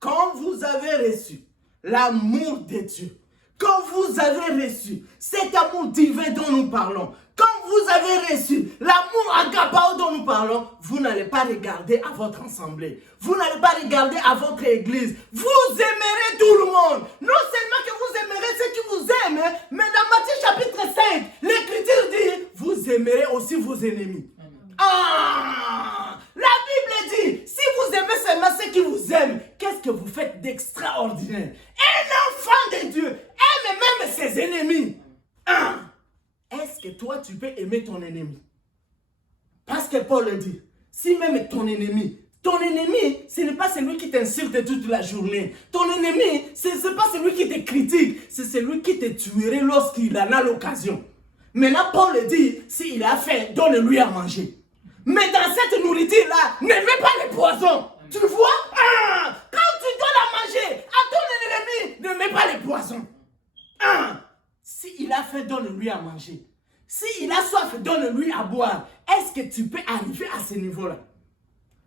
Quand vous avez reçu l'amour de Dieu, quand vous avez reçu cet amour divin dont nous parlons, quand vous avez reçu l'amour agapao dont nous parlons, vous n'allez pas regarder à votre assemblée. Vous n'allez pas regarder à votre église. Vous aimerez tout le monde. Non seulement que vous aimerez ceux qui vous aiment, mais dans Matthieu chapitre 5, l'Écriture dit, vous aimerez aussi vos ennemis. Ah! La Bible dit, si vous aimez seulement ceux qui vous aiment, qu'est-ce que vous faites d'extraordinaire? Un enfant de Dieu aime même ses ennemis. Ah! Est-ce que toi, tu peux aimer ton ennemi? Parce que Paul le dit, si même ton ennemi, ce n'est pas celui qui t'insulte toute la journée. Ton ennemi, ce n'est pas celui qui te critique, c'est celui qui te tuerait lorsqu'il en a l'occasion. Maintenant, Paul le dit, s'il a faim, donne-lui à manger. Mais dans cette nourriture-là, ne mets pas les poisons. Tu vois? Ah, quand tu donnes à manger à ton ennemi, ne mets pas les poisons. Ah, s'il a faim, donne-lui à manger. S'il a soif, donne-lui à boire. Est-ce que tu peux arriver à ce niveau-là?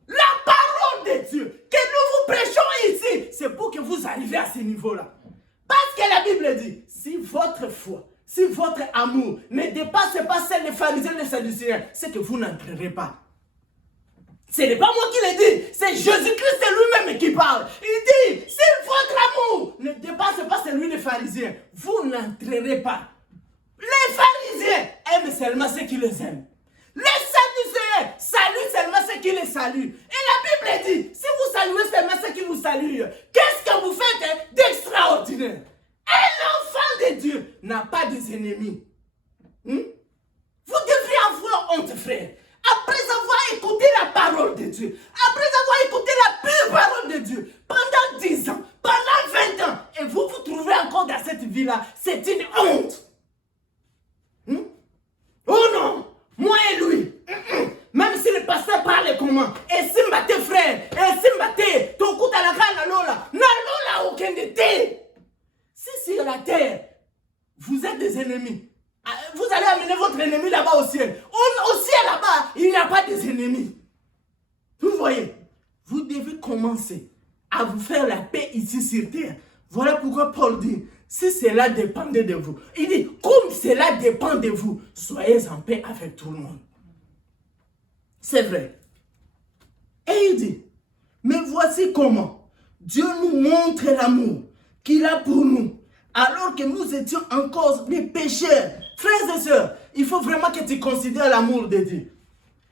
La parole de Dieu que nous vous prêchons ici, c'est pour que vous arriviez à ce niveau-là. Parce que la Bible dit, si votre foi, si votre amour ne dépasse pas celle des pharisiens et des sadducéens, c'est que vous n'entrerez pas. Ce n'est pas moi qui le dis, c'est Jésus-Christ lui-même qui parle. Il dit, si votre amour ne dépasse pas celui des pharisiens, vous n'entrerez pas. Les pharisiens aiment seulement ceux qui les aiment. Les sadducéens saluent seulement ceux qui les saluent. Et la Bible dit, si vous saluez seulement ceux qui vous saluent, qu'est-ce que vous faites d'extraordinaire? Un enfant de Dieu n'a pas des ennemis. Vous devriez avoir honte, frère. Après avoir écouté la parole de Dieu, après avoir écouté la pure parole de Dieu, pendant 10 ans, pendant 20 ans, et vous vous trouvez encore dans cette vie-là, c'est une honte. Oh non, moi et lui, même si le pasteur parle comment, et si m'bate frère, et si m'bate, ton coup à la gana lola, na lola aucun de thé. Si sur la terre, vous êtes des ennemis, vous allez amener votre ennemi là-bas au ciel. Au ciel là-bas, il n'y a pas des ennemis. Vous voyez, vous devez commencer à vous faire la paix ici sur terre. Voilà pourquoi Paul dit, si cela dépendait de vous, il dit, comme cela dépend de vous, soyez en paix avec tout le monde. C'est vrai. Et il dit, mais voici comment Dieu nous montre l'amour qu'il a pour nous, alors que nous étions encore des pécheurs. Frères et sœurs, il faut vraiment que tu considères l'amour de Dieu.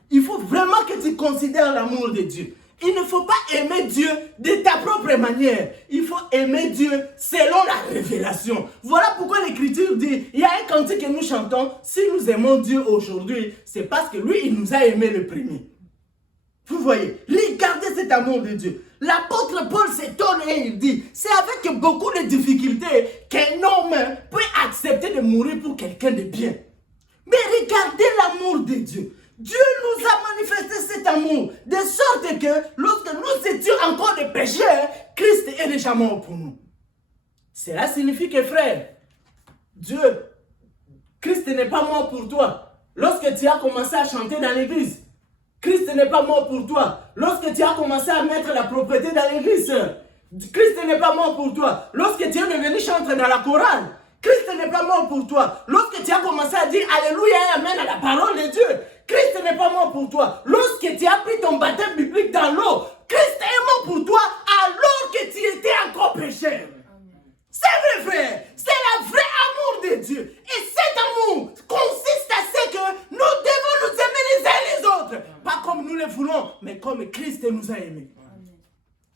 Il faut vraiment que tu considères l'amour de Dieu. Il ne faut pas aimer Dieu de ta propre manière. Il faut aimer Dieu selon la révélation. Voilà pourquoi l'Écriture dit, il y a un cantique que nous chantons, si nous aimons Dieu aujourd'hui, c'est parce que lui, il nous a aimés le premier. Vous voyez, regardez cet amour de Dieu. L'apôtre Paul s'étonne et il dit, c'est avec beaucoup de difficultés qu'un homme peut accepter de mourir pour quelqu'un de bien. Mais regardez l'amour de Dieu. Dieu nous a manifesté cet amour, de sorte que lorsque nous étions encore des pécheurs, Christ est déjà mort pour nous. Cela signifie que frère, Christ n'est pas mort pour toi. Lorsque tu as commencé à chanter dans l'église, Christ n'est pas mort pour toi. Lorsque tu as commencé à mettre la propreté dans l'église, Christ n'est pas mort pour toi. Lorsque tu es devenu chanteur dans la chorale, Christ n'est pas mort pour toi. Lorsque tu as commencé à dire Alléluia et Amen à la parole de Dieu, Christ n'est pas mort pour toi. Lorsque tu as pris ton baptême biblique dans l'eau, Christ est mort pour toi alors que tu étais encore pécheur. C'est vrai, frère. C'est le vrai amour de Dieu. Et cet amour consiste à ce que nous devons nous aimer les uns les autres. Pas comme nous le voulons, mais comme Christ nous a aimés.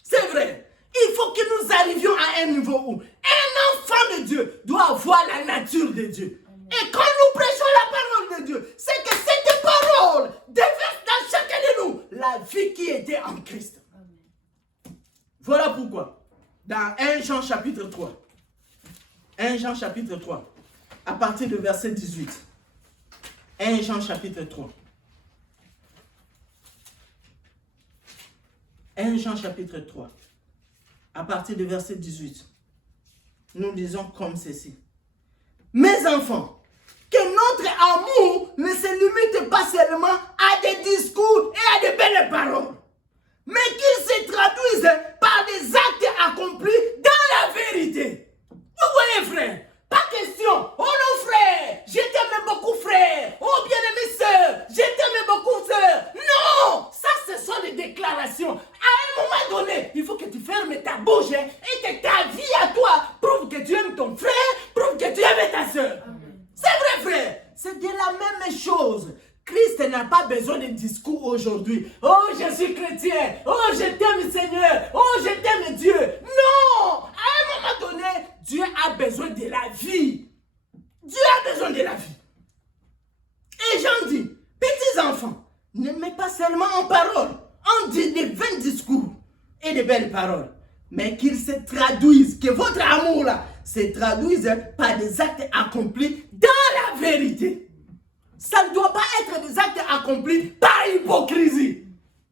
C'est vrai. Il faut que nous arrivions à un niveau où un enfant de Dieu doit avoir la nature de Dieu. Et quand nous prêchons la parole de Dieu, c'est que cette parole déverse dans chacun de nous la vie qui était en Christ. Voilà pourquoi, dans 1 Jean chapitre 3, 1 Jean chapitre 3, à partir du verset 18, 1 Jean chapitre 3, 1 Jean chapitre 3, à partir du verset 18, nous lisons comme ceci. Mes enfants, que notre amour ne se limite pas seulement à des discours et à de belles paroles, mais qu'il se traduise par des actes accomplis dans la vérité. Vous voyez, frère, pas question. Oh non, frère, je t'aime beaucoup, frère. Oh, bien-aimé sœur, je t'aime beaucoup, sœur. Non, ça, ce sont des déclarations. À un moment donné, il faut que tu fermes ta bouche et que ta vie à toi prouve que tu aimes ton frère, prouve que tu aimes ta sœur. C'est vrai, frère. C'est de la même chose. Christ n'a pas besoin de discours aujourd'hui. Oh, je suis chrétien. Oh, je t'aime, Seigneur. Oh, je t'aime, Dieu. Non! À un moment donné, Dieu a besoin de la vie. Dieu a besoin de la vie. Et j'en dis, petits enfants, n'aimez pas seulement en parole. On dit des vains discours et de belles paroles. Mais qu'ils se traduisent, que votre amour là se traduise par des actes accomplis dans la vérité. Ça ne doit pas être des actes accomplis par hypocrisie.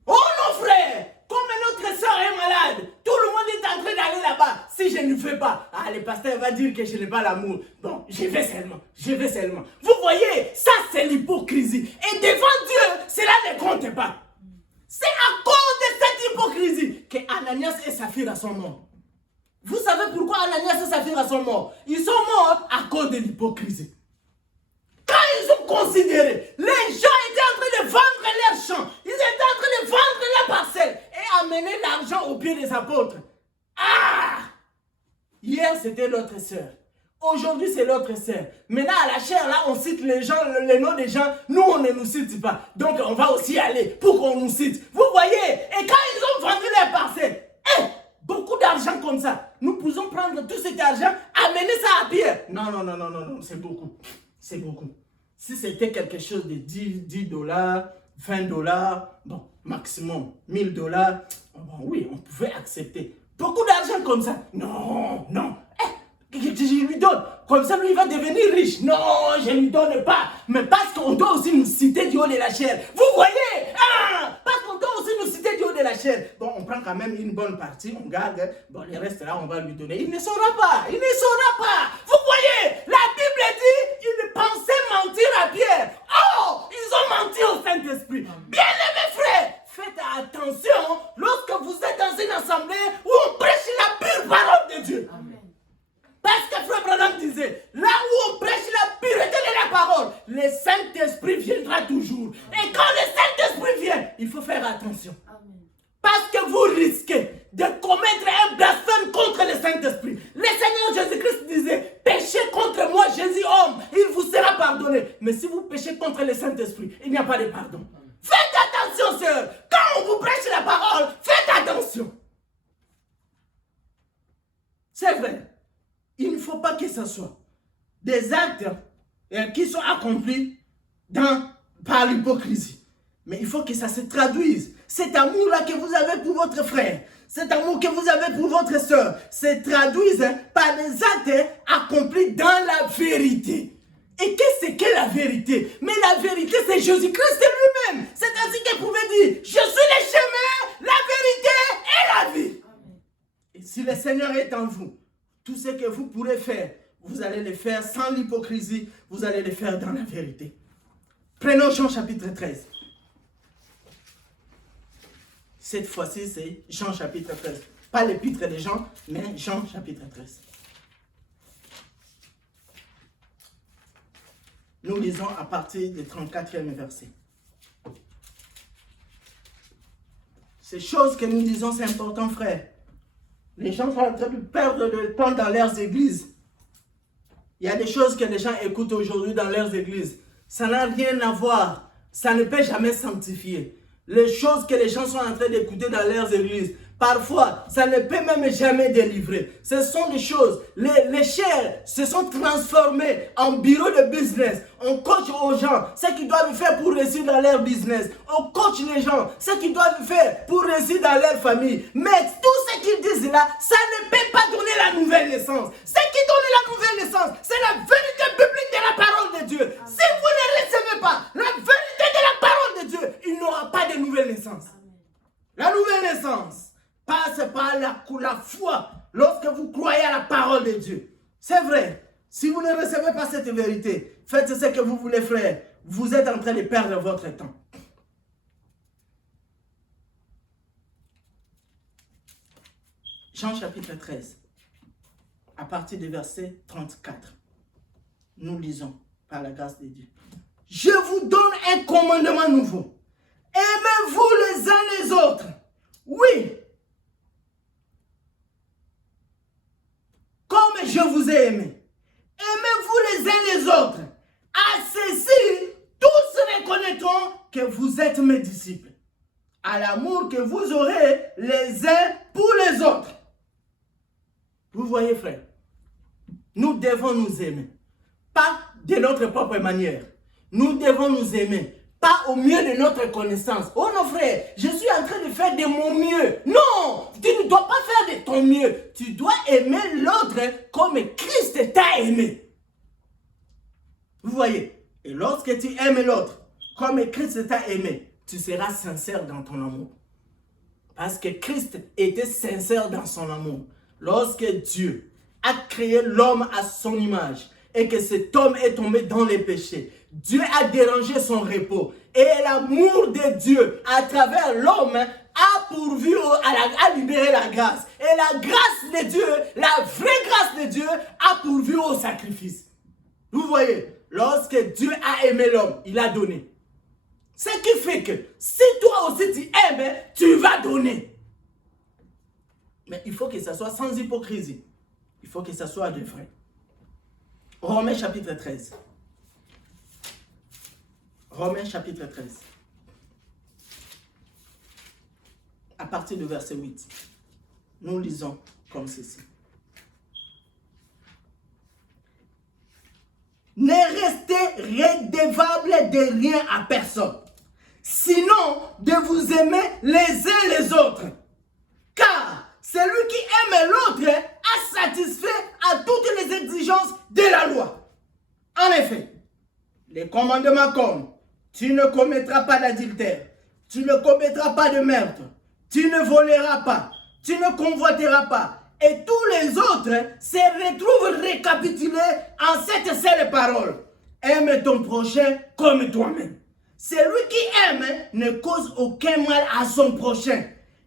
Oh non, frère, comme notre soeur est malade, tout le monde est en train d'aller là-bas. Si je ne fais pas, le pasteur va dire que je n'ai pas l'amour. Bon, je vais seulement. Vous voyez, ça c'est l'hypocrisie. Et devant Dieu, cela ne compte pas. C'est à cause de cette hypocrisie que Ananias et Saphira sont morts. Vous savez pourquoi Ananias et Saphira sont morts? Ils sont morts à cause de l'hypocrisie. Quand ils ont considéré, les gens étaient en train de vendre leurs champs, ils étaient en train de vendre leurs parcelles et amener l'argent aux pieds des apôtres. Ah! Hier, c'était l'autre sœur. Aujourd'hui, c'est l'autre sœur. Maintenant, à la chair, là, on cite les gens, les noms des gens. Nous, on ne nous cite pas. Donc, on va aussi aller pour qu'on nous cite. Vous voyez? Et quand ils ont vendu leurs parcelles, beaucoup d'argent comme ça, nous pouvons prendre tout cet argent, amener ça à Pierre. Non, c'est beaucoup. C'est beaucoup. Si c'était quelque chose de 10 dollars, 20 dollars, bon, maximum 1000 dollars, bon, oui, on pouvait accepter. Beaucoup d'argent comme ça. Non. Je lui donne. Comme ça, lui, il va devenir riche. Non, je ne lui donne pas. Mais parce qu'on doit aussi nous citer du haut de la chair. Vous voyez? Parce qu'on doit aussi nous citer du haut de la chair. Bon, on prend quand même une bonne partie, on garde. Bon, le reste là, on va lui donner. Il ne saura pas. Vous voyez? La Bible dit, il pensait mentir à Pierre. Oh, ils ont menti au Saint-Esprit. Bien-aimés frères, faites attention lorsque vous êtes dans une assemblée où on prêche la pure parole de Dieu. Amen. Parce que Frère Branham disait, là où on prêche la pureté de la parole, le Saint-Esprit viendra toujours. Et quand le Saint-Esprit vient, il faut faire attention. Amen. Parce que vous risquez de commettre un blasphème contre le Saint-Esprit. Le Seigneur Jésus-Christ disait, péchez contre moi, Jésus homme, il vous sera pardonné. Mais si vous péchez contre le Saint-Esprit, il n'y a pas de pardon. Faites attention, sœur. Quand on vous prêche la parole, faites attention. C'est vrai. Il ne faut pas que ce soit des actes qui sont accomplis par l'hypocrisie. Mais il faut que ça se traduise. Cet amour-là que vous avez pour votre frère, cet amour que vous avez pour votre soeur, se traduise par des actes accomplis dans la vérité. Et qu'est-ce que la vérité? Mais la vérité, c'est Jésus-Christ lui-même. C'est ainsi qu'il pouvait dire, je suis le chemin, la vérité et la vie. Amen. Et si le Seigneur est en vous, tout ce que vous pourrez faire, vous allez le faire sans l'hypocrisie, vous allez le faire dans la vérité. Prenons Jean chapitre 13. Cette fois-ci, c'est Jean chapitre 13. Pas l'épître de Jean, mais Jean chapitre 13. Nous lisons à partir du 34e verset. Ces choses que nous disons, c'est important, frère. Les gens sont en train de perdre le temps dans leurs églises. Il y a des choses que les gens écoutent aujourd'hui dans leurs églises. Ça n'a rien à voir. Ça ne peut jamais sanctifier. Les choses que les gens sont en train d'écouter dans leurs églises, parfois, ça ne peut même jamais délivrer. Ce sont des choses, les chairs se sont transformées en bureau de business. On coach aux gens ce qu'ils doivent faire pour réussir dans leur business. On coach les gens ce qu'ils doivent faire pour réussir dans leur famille. Mais tout ce qu'ils disent là, ça ne peut pas donner la nouvelle naissance. Ce qui donne la nouvelle naissance, c'est la vérité biblique de la parole de Dieu. Si vous ne recevez pas la vérité de la parole de Dieu, il n'aura pas de nouvelle naissance. La nouvelle naissance passe par la foi lorsque vous croyez à la parole de Dieu. C'est vrai. Si vous ne recevez pas cette vérité, faites ce que vous voulez faire. Vous êtes en train de perdre votre temps. Jean chapitre 13, à partir du verset 34. Nous lisons par la grâce de Dieu. Je vous donne un commandement nouveau. Aimez-vous les uns les autres. Oui. Comme je vous ai aimé. Aimez-vous les uns les autres. À ceci, tous reconnaîtront que vous êtes mes disciples. À l'amour que vous aurez les uns pour les autres. Vous voyez, frère, nous devons nous aimer. Pas de notre propre manière. Nous devons nous aimer. Pas au mieux de notre connaissance. Oh non, frère, je suis en train de faire de mon mieux. Non, tu ne dois pas faire de ton mieux. Tu dois aimer l'autre comme Christ t'a aimé. Vous voyez? Et lorsque tu aimes l'autre comme Christ t'a aimé, tu seras sincère dans ton amour. Parce que Christ était sincère dans son amour. Lorsque Dieu a créé l'homme à son image et que cet homme est tombé dans les péchés, Dieu a dérangé son repos. Et l'amour de Dieu à travers l'homme a pourvu à libérer la grâce. Et la grâce de Dieu, la vraie grâce de Dieu a pourvu au sacrifice. Vous voyez, lorsque Dieu a aimé l'homme, il a donné. Ce qui fait que si toi aussi tu aimes, tu vas donner. Mais il faut que ça soit sans hypocrisie. Il faut que ça soit de vrai. Romains chapitre 13. Romains chapitre 13. À partir du verset 8. Nous lisons comme ceci. Ne restez redevable de rien à personne, sinon de vous aimer les uns les autres. Car celui qui aime l'autre a satisfait à toutes les exigences de la loi. En effet, les commandements comme tu ne commettras pas d'adultère, tu ne commettras pas de meurtre, tu ne voleras pas, tu ne convoiteras pas, et tous les autres se retrouvent récapitulés en cette seule parole. Aime ton prochain comme toi-même. Celui qui aime ne cause aucun mal à son prochain.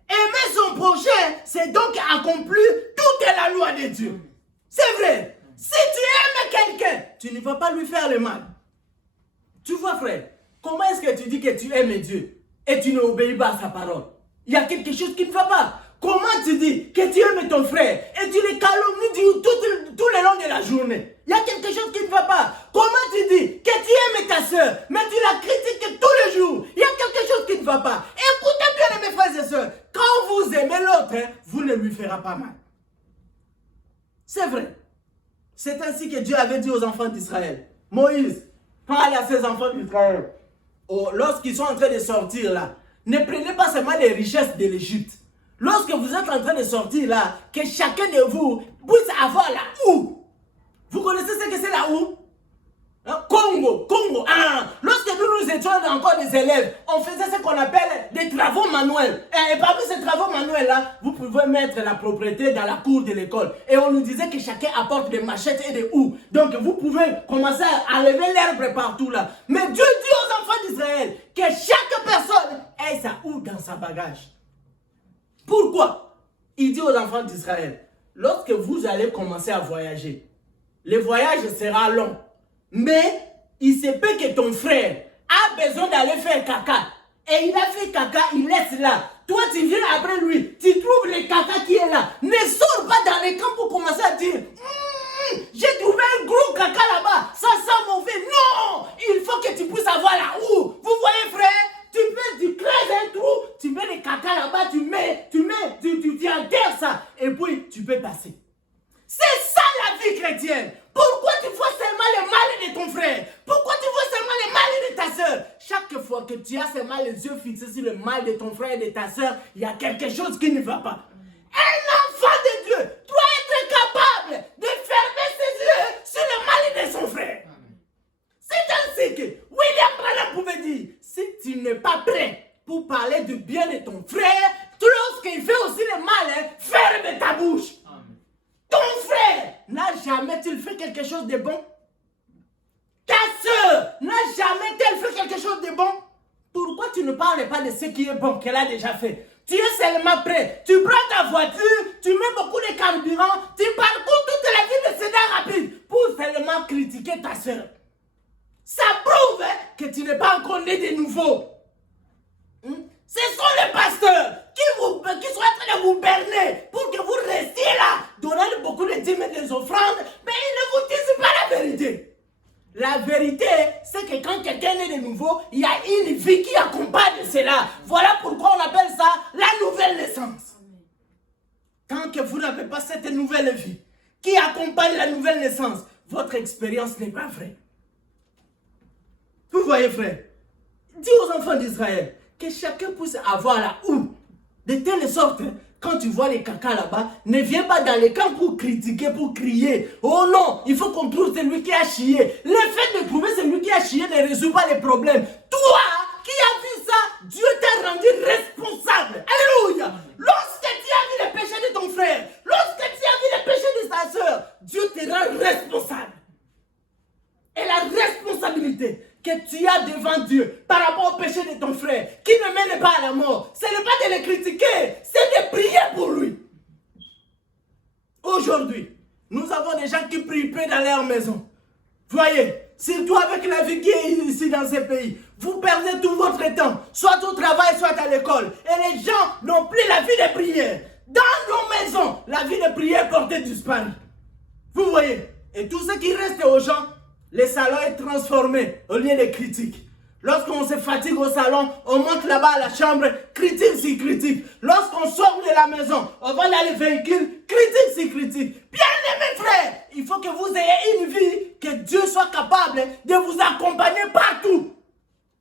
Aimer son prochain, c'est donc accomplir toute la loi de Dieu. C'est vrai. Si tu aimes quelqu'un, tu ne vas pas lui faire le mal. Tu vois, frère, comment est-ce que tu dis que tu aimes Dieu et tu n'obéis pas à sa parole? Il y a quelque chose qui ne va pas. Comment tu dis que tu aimes ton frère et tu le calomnies tout le long de la journée? Il y a quelque chose qui ne va pas. Comment tu dis que tu aimes ta soeur, mais tu la critiques tous les jours? Il y a quelque chose qui ne va pas. Écoutez bien, mes frères et sœurs, quand vous aimez l'autre, vous ne lui ferez pas mal. C'est vrai. C'est ainsi que Dieu avait dit aux enfants d'Israël. Moïse, parle à ses enfants d'Israël. Lorsqu'ils sont en train de sortir là, ne prenez pas seulement les richesses de l'Égypte. Lorsque vous êtes en train de sortir là, que chacun de vous puisse avoir la houe. Vous connaissez ce que c'est la houe? Hein? Congo. Lorsque nous étions encore des élèves, on faisait ce qu'on appelle des travaux manuels. Et parmi ces travaux manuels là, vous pouvez mettre la propriété dans la cour de l'école. Et on nous disait que chacun apporte des machettes et des houes. Donc vous pouvez commencer à lever l'herbe partout là. Mais Dieu dit aux enfants d'Israël que chaque personne ait sa houe dans sa bagage. Pourquoi? Il dit aux enfants d'Israël, lorsque vous allez commencer à voyager, le voyage sera long. Mais il se peut que ton frère a besoin d'aller faire caca. Et il a fait caca, il laisse là. Toi, tu viens après lui, tu trouves le caca qui est là. Ne sors pas dans les camps pour commencer à dire j'ai trouvé un gros caca là-bas, ça sent mauvais. Non, il faut que tu puisses avoir la houe. Vous voyez, frère? Tu crées un trou, tu mets les caca là-bas, tu enterres ça, et puis tu peux passer. C'est ça la vie chrétienne. Pourquoi tu vois seulement le mal de ton frère? Pourquoi tu vois seulement le mal de ta soeur? Chaque fois que tu as seulement les yeux fixés sur le mal de ton frère et de ta soeur, il y a quelque chose qui ne va pas. Un enfant de Dieu doit être capable de fermer ses yeux sur le mal de son frère. C'est ainsi que William Branham pouvait dire, si tu n'es pas prêt pour parler du bien de ton frère, lorsqu'il fait aussi le mal, ferme ta bouche. Amen. Ton frère n'a jamais-il fait quelque chose de bon? Ta soeur n'a jamais-elle fait quelque chose de bon? Pourquoi tu ne parles pas de ce qui est bon qu'elle a déjà fait? tu es seulement prêt. Tu prends ta voiture, tu mets beaucoup de carburant, tu parcours toute la ville de Sénat rapide pour seulement critiquer ta soeur. Ça prouve que tu n'es pas encore né de nouveau. Ce sont les pasteurs qui sont en train de vous berner pour que vous restiez là, donnant beaucoup de dîmes et des offrandes, mais ils ne vous disent pas la vérité. La vérité, c'est que quand quelqu'un est de nouveau, il y a une vie qui accompagne cela. Voilà pourquoi on appelle ça la nouvelle naissance. Tant que vous n'avez pas cette nouvelle vie qui accompagne la nouvelle naissance, votre expérience n'est pas vraie. Vous voyez, frère, dis aux enfants d'Israël que chacun puisse avoir la houe. De telle sorte, quand tu vois les caca là-bas, ne viens pas dans les camps pour critiquer, pour crier. Oh non, il faut qu'on trouve celui qui a chié. Le fait de trouver celui qui a chié ne résout pas les problèmes. Toi qui as vu ça, Dieu t'a rendu responsable. Alléluia. Lorsque tu as vu les péchés de ton frère, lorsque tu as vu les péchés de ta soeur, Dieu te rend responsable. Et la responsabilité que tu as devant Dieu par rapport au péché de ton frère qui ne mène pas à la mort, ce n'est pas de le critiquer, c'est de prier pour lui. Aujourd'hui, nous avons des gens qui prient peu dans leur maison. Voyez, surtout avec la vie qui est ici dans ces pays, vous perdez tout votre temps, soit au travail, soit à l'école. Et les gens n'ont plus la vie de prière. Dans nos maisons, la vie de prière portée disparue. Vous voyez, et tout ce qui reste aux gens, le salon est transformé au lieu de critiques. Lorsqu'on se fatigue au salon, on monte là-bas à la chambre, critique si critique. Lorsqu'on sort de la maison, on va dans le véhicule, critique si critique. Bien-aimés frères, il faut que vous ayez une vie, que Dieu soit capable de vous accompagner partout.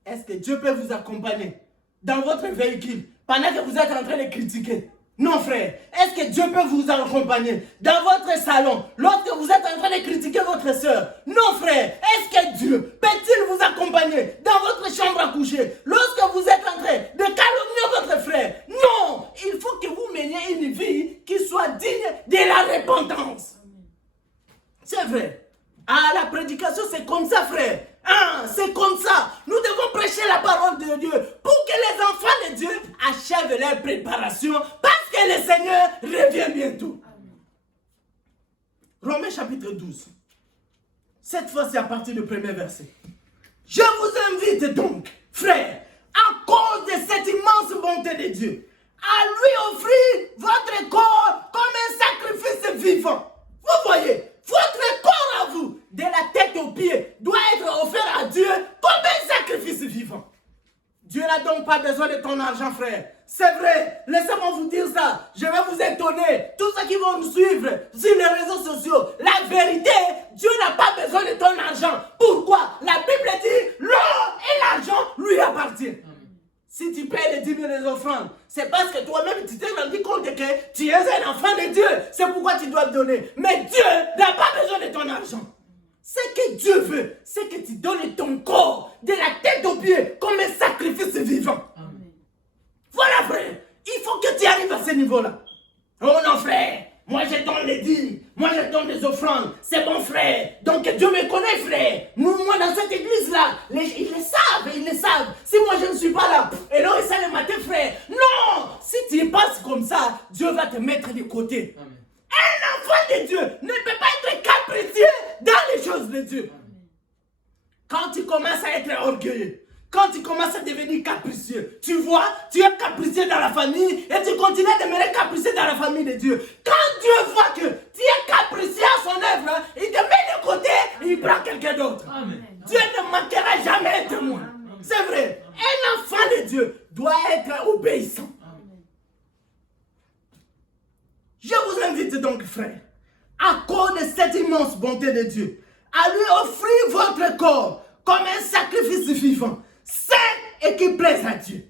Est-ce que Dieu peut vous accompagner dans votre véhicule pendant que vous êtes en train de critiquer? Non, frère. Est-ce que Dieu peut vous accompagner dans votre salon lorsque vous êtes en train de critiquer votre soeur? Non, frère. Est-ce que Dieu peut-il vous accompagner dans votre chambre à coucher lorsque vous êtes en train de calomnier votre frère? Non. Il faut que vous meniez une vie qui soit digne de la repentance. C'est vrai. Ah, la prédication, c'est comme ça, frère. Ah, c'est comme ça. Nous devons prêcher la parole de Dieu pour que les enfants de Dieu achèvent leur préparation parce que le Seigneur revient bientôt. Romains chapitre 12. Cette fois, c'est à partir du premier verset. Je vous invite donc, frères, à cause de cette immense bonté de Dieu, à lui offrir votre corps comme un sacrifice vivant. Vous voyez, votre corps à vous, de la tête aux pieds, doit être offert à Dieu comme un sacrifice vivant. Dieu n'a donc pas besoin de ton argent, frère. C'est vrai, laissez-moi vous dire ça. Je vais vous étonner. Tous ceux qui vont nous suivre sur les réseaux sociaux, la vérité, Dieu n'a pas besoin de ton argent. Pourquoi? La Bible dit, l'or et l'argent lui appartiennent. Si tu payes les dîmes et les offrandes, c'est parce que toi-même tu t'es rendu compte que tu es un enfant de Dieu. C'est pourquoi tu dois donner. Mais Dieu n'a pas besoin de ton argent. Ce que Dieu veut, c'est que tu donnes ton corps de la tête aux pieds comme un sacrifice vivant. Amen. Voilà, frère. Il faut que tu arrives à ce niveau-là. Oh non, frère. Moi, je donne les dîmes. Moi, je donne les offrandes. C'est bon, frère. Donc, Dieu me connaît, frère. Moi, dans cette église-là, ils le savent. Si moi, je ne suis pas là, et là, ça le matin, frère. Non! Si tu passes comme ça, Dieu va te mettre de côté. Amen. Un enfant de Dieu ne peut pas être capricieux dans les choses de Dieu. Amen. Quand tu commences à être orgueilleux, quand tu commences à devenir capricieux, tu vois, tu es capricieux dans la famille et tu continues à demeurer capricieux dans la famille de Dieu. Quand Dieu voit que tu es capricieux à son œuvre, il te met de côté et il prend quelqu'un d'autre. Dieu ne manquera jamais un témoin. C'est vrai. Un enfant de Dieu doit être obéissant. Amen. Je vous invite donc, frère, à cause de cette immense bonté de Dieu, à lui offrir votre corps comme un sacrifice vivant, saint et qui plaise à Dieu.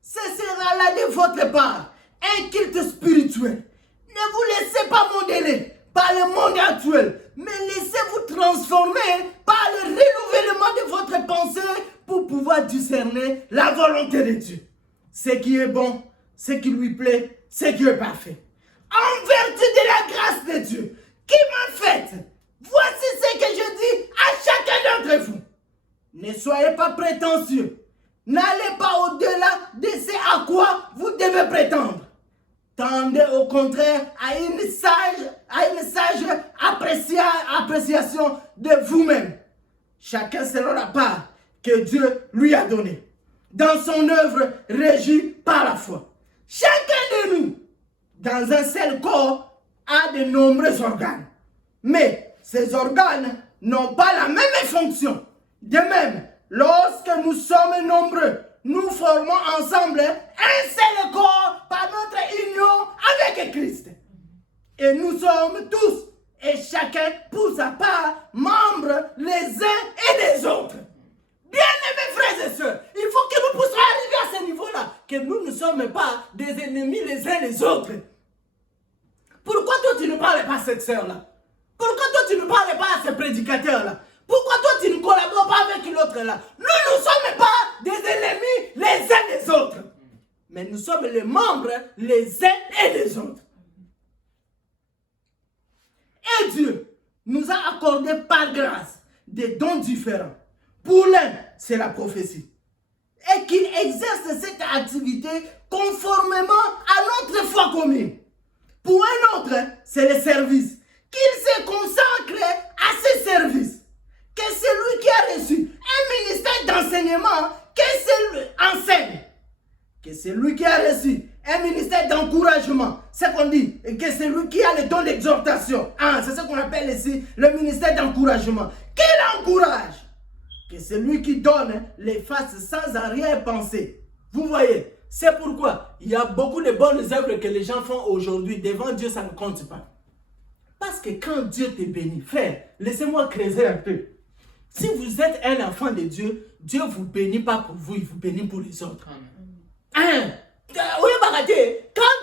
Ce sera là de votre part un culte spirituel. Ne vous laissez pas modeler par le monde actuel, mais laissez-vous transformer par le renouvellement de votre pensée pour pouvoir discerner la volonté de Dieu. Ce qui est bon, ce qui lui plaît, ce qui est parfait. En vertu de la grâce de Dieu qui m'a faite, voici ce que je dis à chacun d'entre vous. Ne soyez pas prétentieux, N'allez pas au-delà de ce à quoi vous devez prétendre. Tendez au contraire à une sage appréciation de vous-même. Chacun selon la part que Dieu lui a donnée, dans son œuvre régie par la foi. Chacun de nous, dans un seul corps, a de nombreux organes. Mais ces organes n'ont pas la même fonction. De même, lorsque nous sommes nombreux, nous formons ensemble un seul corps par notre union avec Christ. Et nous sommes tous, et chacun pour sa part, membres les uns et les autres. Bien-aimés frères et sœurs, il faut que nous puissions arriver à ce niveau-là, que nous ne sommes pas des ennemis les uns les autres. Pourquoi toi tu ne parles pas à cette sœur-là? Pourquoi toi tu ne parles pas à ce prédicateur-là? Pourquoi toi tu ne collabores pas avec l'autre-là? Nous ne sommes pas des ennemis les uns les autres. Mais nous sommes les membres les uns et les autres. Et Dieu nous a accordé par grâce des dons différents. Pour l'un, c'est la prophétie. Et qu'il exerce cette activité conformément à notre foi commune. Pour un autre, c'est le service. Qu'il se consacre à ce service. Que celui qui a reçu un ministère d'enseignement, que celui enseigne. Que celui qui a reçu un ministère d'encouragement, c'est qu'on dit, que celui qui a le don d'exhortation, c'est ce qu'on appelle ici le ministère d'encouragement, qu'il encourage. Que celui qui donne les fasse sans arrière-pensée. Vous voyez, c'est pourquoi il y a beaucoup de bonnes œuvres que les gens font aujourd'hui. Devant Dieu, ça ne compte pas. Parce que quand Dieu te bénit, frère, laissez-moi creuser un peu. Si vous êtes un enfant de Dieu, Dieu ne vous bénit pas pour vous, il vous bénit pour les autres. Quand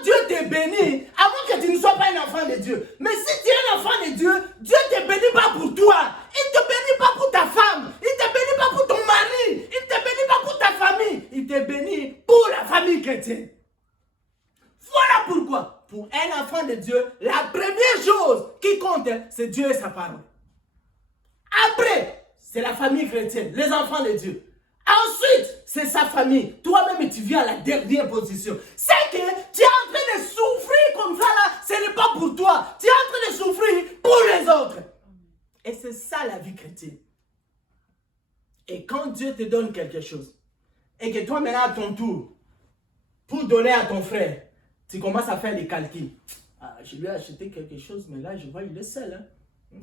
Dieu te bénit, avant que tu ne sois pas un enfant de Dieu, mais si tu es un enfant de Dieu, Dieu ne te bénit pas pour toi. Il ne te bénit pas pour ta femme. Il ne te bénit pas pour ton mari. Il ne te bénit pas pour ta famille. Il te bénit pour la famille chrétienne. Voilà pourquoi, pour un enfant de Dieu, la première chose qui compte, c'est Dieu et sa parole. Après, c'est la famille chrétienne, les enfants de Dieu. Ensuite, c'est sa famille. Toi-même, tu viens à la dernière position. C'est que tu es en train de souffrir comme ça là, ce n'est pas pour toi. Tu es en train de souffrir pour les autres. Et c'est ça la vie chrétienne. Et quand Dieu te donne quelque chose, et que toi maintenant à ton tour, pour donner à ton frère, tu commences à faire des calculs. Je lui ai acheté quelque chose, mais là je vois il est seul. Hein.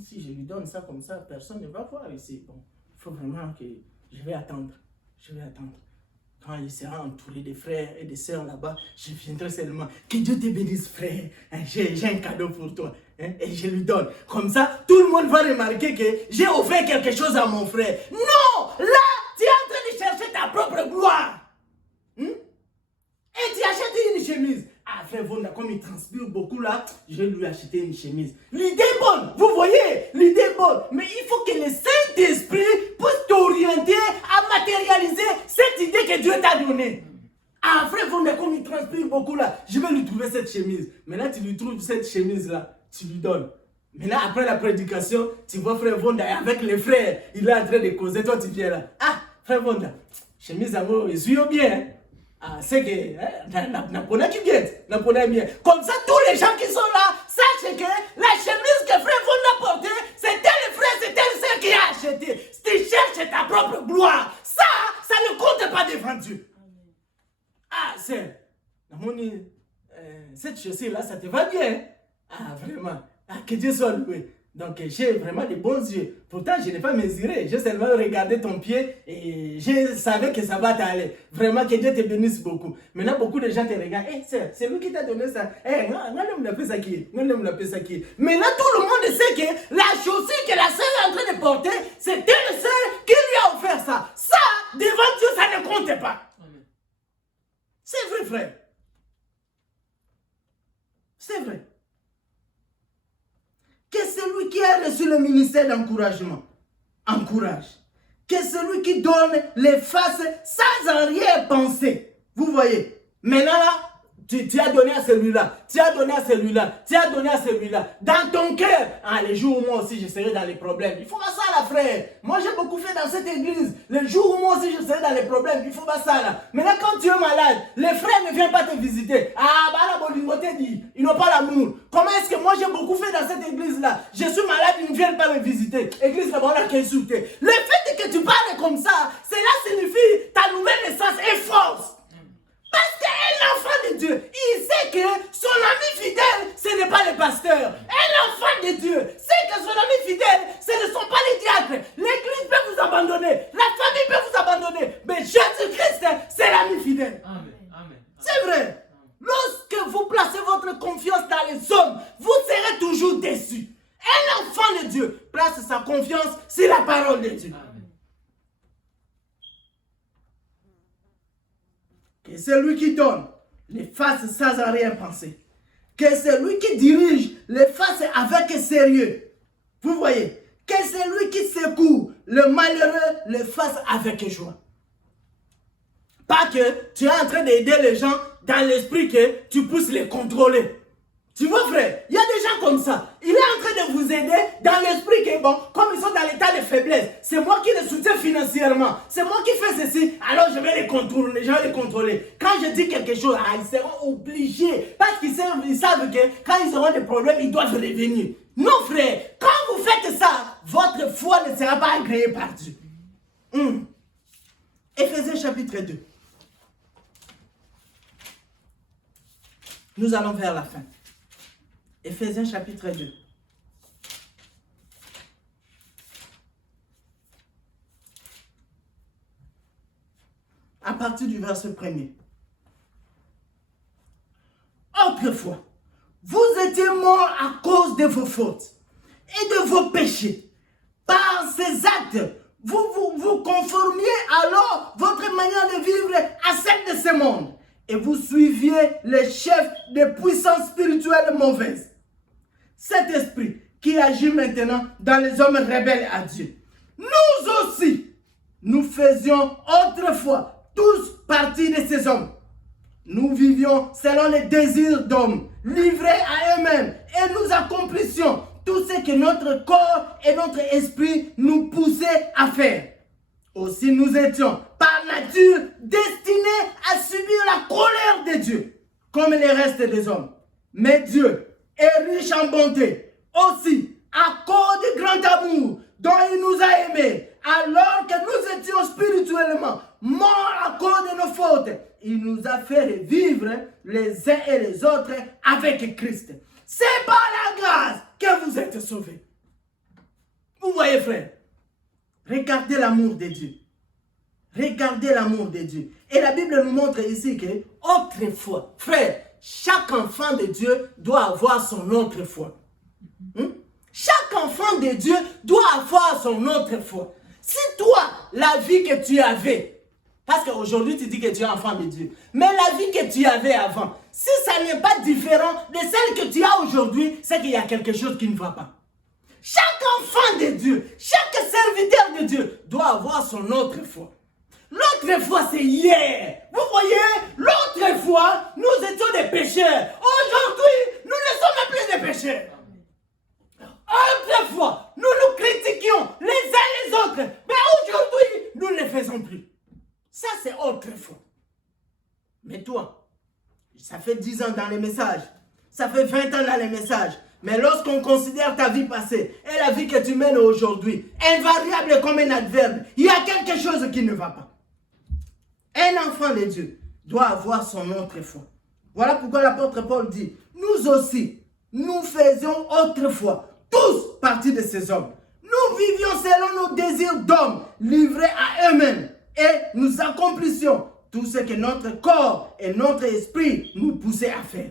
Si je lui donne ça comme ça, personne ne va voir ici. Bon, il faut vraiment que je vais attendre. Je vais attendre. Quand il sera entouré de frères et de sœurs là-bas, je viendrai seulement. Que Dieu te bénisse, frère. J'ai un cadeau pour toi. Et je lui donne. Comme ça, tout le monde va remarquer que j'ai offert quelque chose à mon frère. Non! Là, tu es en train de chercher ta propre gloire. Et tu achètes une chemise. Frère Vonda, comme il transpire beaucoup là, je vais lui acheter une chemise. L'idée est bonne, vous voyez, l'idée est bonne. Mais il faut que le Saint-Esprit puisse t'orienter à matérialiser cette idée que Dieu t'a donnée. Frère Vonda, comme il transpire beaucoup là, je vais lui trouver cette chemise. Maintenant, tu lui trouves cette chemise là, tu lui donnes. Maintenant, après la prédication, tu vois Frère Vonda avec les frères, il est en train de causer, toi tu viens là. Frère Vonda, chemise à moi, je bien. C'est que Napona qui vient, Napona bien. Comme ça, tous les gens qui sont là, sachez que la chemise que frère Vonda portait, c'est tel frère, c'est tel sœur qui a acheté. Si tu cherches ta propre gloire, ça ne compte pas devant Dieu. C'est, cette chaussure-là, ça te va bien. Vraiment. Que Dieu soit loué. Donc, j'ai vraiment des bons yeux. Pourtant, je n'ai pas mesuré. J'ai seulement regardé ton pied et je savais que ça va t'aller. Vraiment, que Dieu te bénisse beaucoup. Maintenant, beaucoup de gens te regardent. C'est lui qui t'a donné ça. Maintenant, tout le monde sait que la chaussure que la sœur est en train de porter, c'est telle sœur qui lui a offert ça. Ça, devant Dieu, ça ne compte pas. C'est vrai, frère. C'est vrai. Que celui qui a reçu le ministère d'encouragement encourage. Que celui qui donne les fasse sans arrière-pensée. Vous voyez. Maintenant là, tu as donné à celui-là, tu as donné à celui-là, tu as donné à celui-là. Dans ton cœur, les jours où moi aussi je serai dans les problèmes, il faut pas ça là, frère. Moi j'ai beaucoup fait dans cette église. Les jours où moi aussi je serai dans les problèmes, il faut pas ça là. Maintenant quand tu es malade, les frères ne viennent pas te visiter. La Bolingoté dit, ils n'ont pas l'amour. Comment est-ce que moi j'ai beaucoup fait dans cette église là? Je suis malade, ils ne viennent pas me visiter. Église là, on a qu'à insulter. Le fait que tu parles comme ça, cela signifie ta nouvelle naissance est fausse. Parce qu'un enfant de Dieu, il sait que son ami fidèle, ce n'est pas le pasteur. Un enfant de Dieu sait que son ami fidèle, ce ne sont pas les diacres. L'église peut vous abandonner, la famille peut vous abandonner, mais Jésus-Christ, c'est l'ami fidèle. Amen. Amen. C'est vrai. Lorsque vous placez votre confiance dans les hommes, vous serez toujours déçus. Un enfant de Dieu place sa confiance sur la parole de Dieu. Amen. Que celui qui donne les fasse sans rien penser. Que celui qui dirige les fasse avec sérieux. Vous voyez? Que celui qui secoue le malheureux le fasse avec joie. Pas que tu es en train d'aider les gens dans l'esprit que tu pousses les contrôler. Tu vois, frère, il y a des gens comme ça. Il est en train de vous aider dans l'esprit que, bon, comme ils sont dans l'état de faiblesse, c'est moi qui les soutiens financièrement. C'est moi qui fais ceci, alors je vais les contrôler. Je vais les contrôler. Quand je dis quelque chose, ils seront obligés. Parce qu'ils savent que quand ils auront des problèmes, ils doivent revenir. Non, frère, quand vous faites ça, votre foi ne sera pas agréée par Dieu. Éphésiens chapitre 2. Nous allons vers la fin. Éphésiens chapitre 2. À partir du verset 1er. Autrefois, vous étiez morts à cause de vos fautes et de vos péchés. Par ces actes, vous conformiez alors votre manière de vivre à celle de ce monde. Et vous suiviez les chefs des puissances spirituelles mauvaises. Cet esprit qui agit maintenant dans les hommes rebelles à Dieu. Nous aussi, nous faisions autrefois tous partie de ces hommes. Nous vivions selon les désirs d'hommes, livrés à eux-mêmes, et nous accomplissions tout ce que notre corps et notre esprit nous poussaient à faire. Aussi nous étions par nature destinés à subir la colère de Dieu, comme les restes des hommes. Mais Dieu est riche en bonté, aussi à cause du grand amour dont il nous a aimés, alors que nous étions spirituellement morts à cause de nos fautes. Il nous a fait revivre les uns et les autres avec Christ. C'est par la grâce que vous êtes sauvés. Vous voyez, frère, regardez l'amour de Dieu. Regardez l'amour de Dieu. Et la Bible nous montre ici que, autrefois, frère, chaque enfant de Dieu doit avoir son autrefois. Chaque enfant de Dieu doit avoir son autrefois. Si toi, la vie que tu avais, parce qu'aujourd'hui tu dis que tu es enfant de Dieu, mais la vie que tu avais avant, si ça n'est pas différent de celle que tu as aujourd'hui, c'est qu'il y a quelque chose qui ne va pas. Chaque enfant de Dieu, chaque serviteur de Dieu doit avoir son autrefois. L'autre fois, c'est hier. Vous voyez, l'autre fois, nous étions des pécheurs. Aujourd'hui, nous ne sommes plus des pécheurs. Autrefois, nous nous critiquions les uns les autres. Mais aujourd'hui, nous ne le faisons plus. Ça, c'est autrefois. Mais toi, ça fait 10 ans dans les messages. Ça fait 20 ans dans les messages. Mais lorsqu'on considère ta vie passée et la vie que tu mènes aujourd'hui, invariable comme un adverbe, il y a quelque chose qui ne va pas. Un enfant de Dieu doit avoir son autrefois. Voilà pourquoi l'apôtre Paul dit, nous aussi, nous faisions autrefois tous partie de ces hommes. Nous vivions selon nos désirs d'hommes, livrés à eux-mêmes, et nous accomplissions tout ce que notre corps et notre esprit nous poussaient à faire.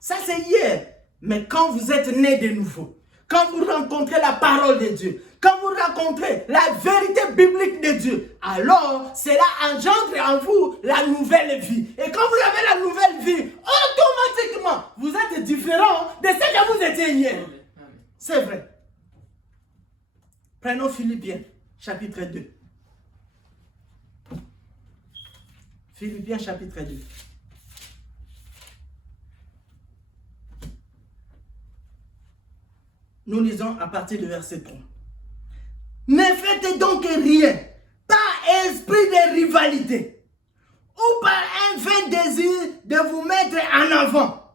Ça c'est hier. Mais quand vous êtes né de nouveau, quand vous rencontrez la parole de Dieu, quand vous rencontrez la vérité biblique de Dieu, alors cela engendre en vous la nouvelle vie. Et quand vous avez la nouvelle vie, automatiquement, vous êtes différent de ce que vous étiez hier. C'est vrai. Prenons Philippiens, chapitre 2. Philippiens, chapitre 2. Nous lisons à partir du verset 3. Ne faites donc rien par esprit de rivalité ou par un vain désir de vous mettre en avant.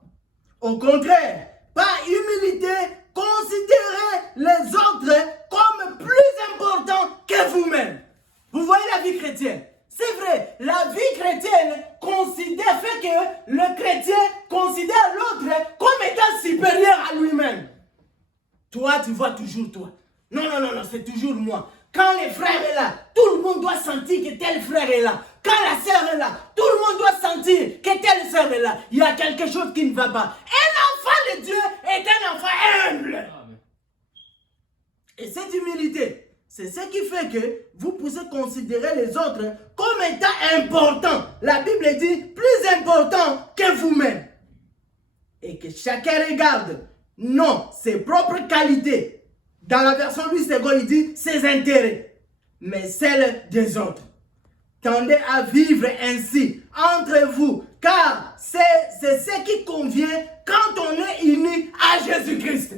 Au contraire, par humilité, considérez les autres comme plus importants que vous-même. Vous voyez la vie chrétienne? C'est vrai, la vie chrétienne fait que le chrétien considère l'autre comme étant supérieur à lui-même. Toi, tu vois toujours toi. Non, c'est toujours moi. Quand les frères est là, tout le monde doit sentir que tel frère est là. Quand la sœur est là, tout le monde doit sentir que telle sœur est là. Il y a quelque chose qui ne va pas. Un enfant de Dieu est un enfant humble. Et cette humilité, c'est ce qui fait que vous pouvez considérer les autres comme étant importants. La Bible dit plus important que vous-même. Et que chacun regarde non ses propres qualités. Dans la version Louis II, il dit ses intérêts, mais celles des autres. Tendez à vivre ainsi entre vous, car c'est ce qui convient quand on est unis à Jésus-Christ.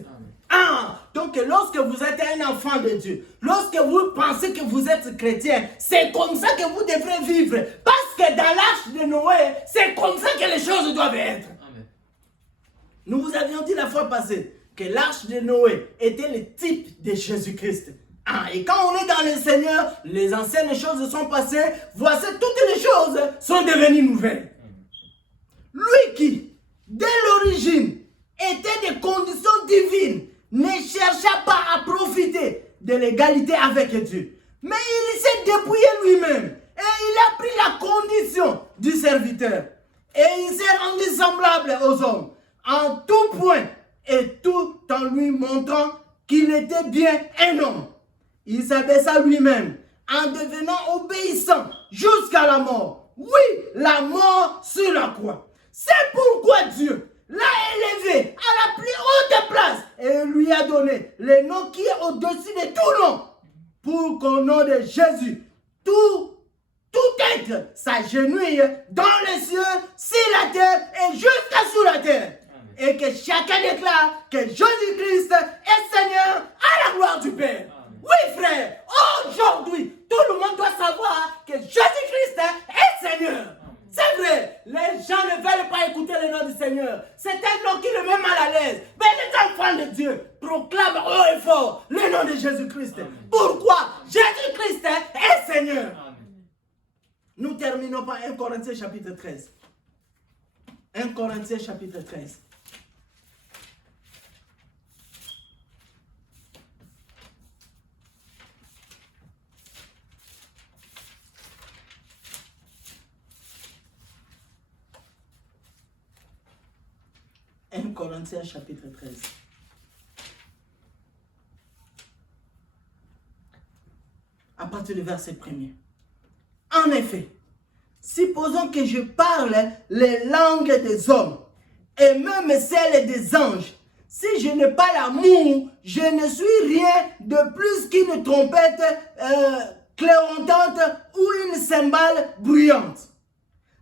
Donc lorsque vous êtes un enfant de Dieu, lorsque vous pensez que vous êtes chrétien, c'est comme ça que vous devrez vivre. Parce que dans l'arche de Noé, c'est comme ça que les choses doivent être. Amen. Nous vous avions dit la fois passée que l'arche de Noé était le type de Jésus-Christ. Et quand on est dans le Seigneur, les anciennes choses sont passées, voici toutes les choses sont devenues nouvelles. Lui qui, dès l'origine, était des conditions divines, ne chercha pas à profiter de l'égalité avec Dieu. Mais il s'est dépouillé lui-même et il a pris la condition du serviteur. Et il s'est rendu semblable aux hommes en tout point et tout en lui montrant qu'il était bien un homme. Il s'abaissa lui-même en devenant obéissant jusqu'à la mort. Oui, la mort sur la croix. C'est pourquoi Dieu l'a élevé à la plus haute place et lui a donné le nom qui est au-dessus de tout nom. Pour qu'au nom de Jésus, tout être s'agenouille dans les cieux, sur la terre et jusqu'à sous la terre. Amen. Et que chacun déclare que Jésus-Christ est Seigneur à la gloire du Père. Amen. Oui, frère, aujourd'hui, tout le monde doit savoir que Jésus-Christ est Seigneur. Amen. C'est vrai, les gens ne veulent pas écouter le nom du Seigneur. C'est un nom qui le met mal à l'aise. Mais les enfants de Dieu proclament haut et fort le nom de Jésus-Christ. Pourquoi? Jésus-Christ est Seigneur. Amen. Nous terminons par 1 Corinthiens chapitre 13. 1 Corinthiens chapitre 13. Corinthiens chapitre 13. À partir du verset 1er. En effet, supposons que je parle les langues des hommes et même celles des anges. Si je n'ai pas l'amour, je ne suis rien de plus qu'une trompette clairantante ou une cymbale bruyante.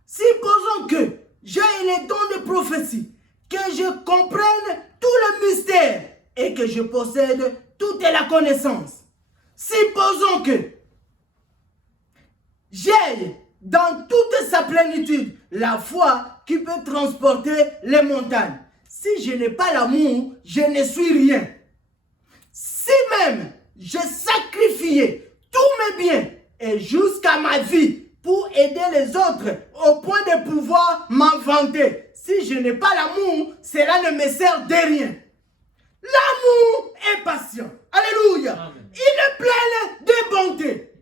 Supposons que j'ai le don de prophétie, que je comprenne tout le mystère et que je possède toute la connaissance. Supposons que j'ai dans toute sa plénitude la foi qui peut transporter les montagnes. Si je n'ai pas l'amour, je ne suis rien. Si même j'ai sacrifié tous mes biens et jusqu'à ma vie pour aider les autres au point de pouvoir m'en vanter, si je n'ai pas l'amour, cela ne me sert de rien. L'amour est patient. Alléluia. Amen. Il est plein de bonté.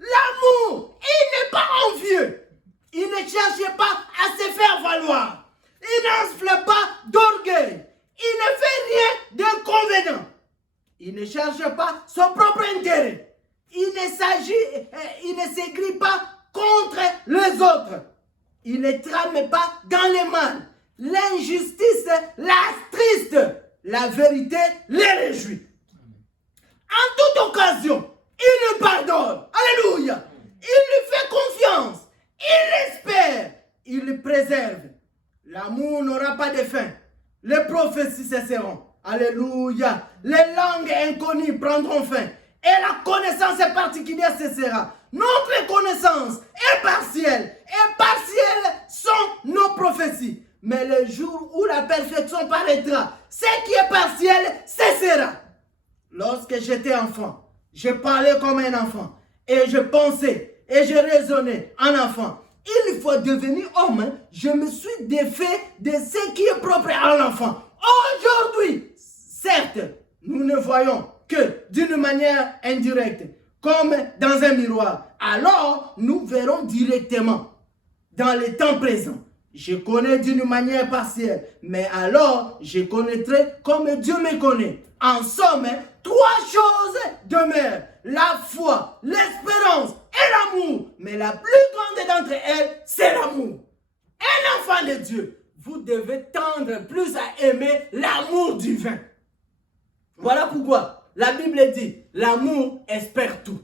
L'amour, il n'est pas envieux. Il ne cherche pas à se faire valoir. Il n'enfle pas d'orgueil. Il ne fait rien d'inconvénient. Il ne cherche pas son propre intérêt. Il ne s'aigrit pas contre les autres. Il ne trame pas dans le mal. L'injustice l'attriste. La vérité les réjouit. En toute occasion, il le pardonne. Alléluia. Il lui fait confiance. Il l'espère. Il le préserve. L'amour n'aura pas de fin. Les prophéties cesseront. Alléluia. Les langues inconnues prendront fin. Et la connaissance particulière cessera. Notre connaissance est partielle. Et partielles sont nos prophéties. Mais le jour où la perfection paraîtra, ce qui est partiel cessera. Lorsque j'étais enfant, je parlais comme un enfant. Et je pensais et je raisonnais en enfant. Il faut devenir homme. Je me suis défait de ce qui est propre à l'enfant. Aujourd'hui, certes, nous ne voyons que d'une manière indirecte, comme dans un miroir. Alors, nous verrons directement dans le temps présent. Je connais d'une manière partielle, mais alors je connaîtrai comme Dieu me connaît. En somme, trois choses demeurent: la foi, l'espérance et l'amour. Mais la plus grande d'entre elles, c'est l'amour. Un enfant de Dieu, vous devez tendre plus à aimer l'amour divin. Voilà pourquoi la Bible dit, l'amour espère tout.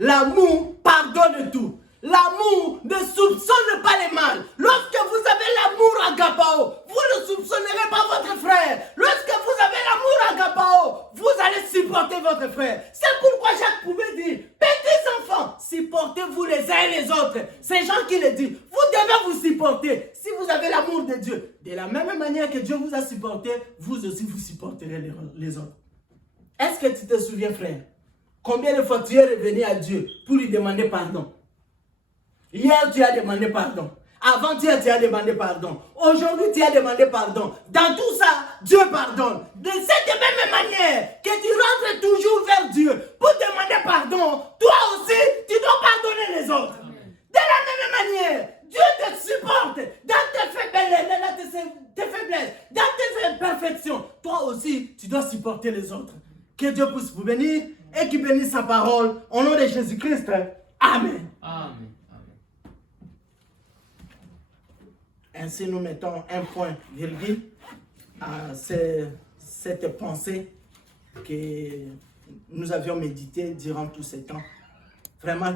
L'amour pardonne tout. L'amour ne soupçonne pas les mal. Lorsque vous avez l'amour agapao, vous ne soupçonnerez pas votre frère. Lorsque vous avez l'amour agapao, vous allez supporter votre frère. C'est pourquoi Jacques pouvait dire, petits enfants, supportez-vous les uns et les autres. C'est Jean qui le dit. Vous devez vous supporter si vous avez l'amour de Dieu. De la même manière que Dieu vous a supporté, vous aussi vous supporterez les autres. Est-ce que tu te souviens, frère? Combien de fois tu es revenu à Dieu pour lui demander pardon? Hier, tu as demandé pardon. Avant-hier, tu as demandé pardon. Aujourd'hui, tu as demandé pardon. Dans tout ça, Dieu pardonne. De cette même manière que tu rentres toujours vers Dieu pour demander pardon, toi aussi, tu dois pardonner les autres. Amen. De la même manière, Dieu te supporte dans tes faiblesses, dans tes imperfections. Toi aussi, tu dois supporter les autres. Que Dieu puisse vous bénir et qu'il bénisse sa parole. Au nom de Jésus-Christ. Amen. Amen. Ainsi, nous mettons un point virgule à cette pensée que nous avions méditée durant tout ce temps. Vraiment.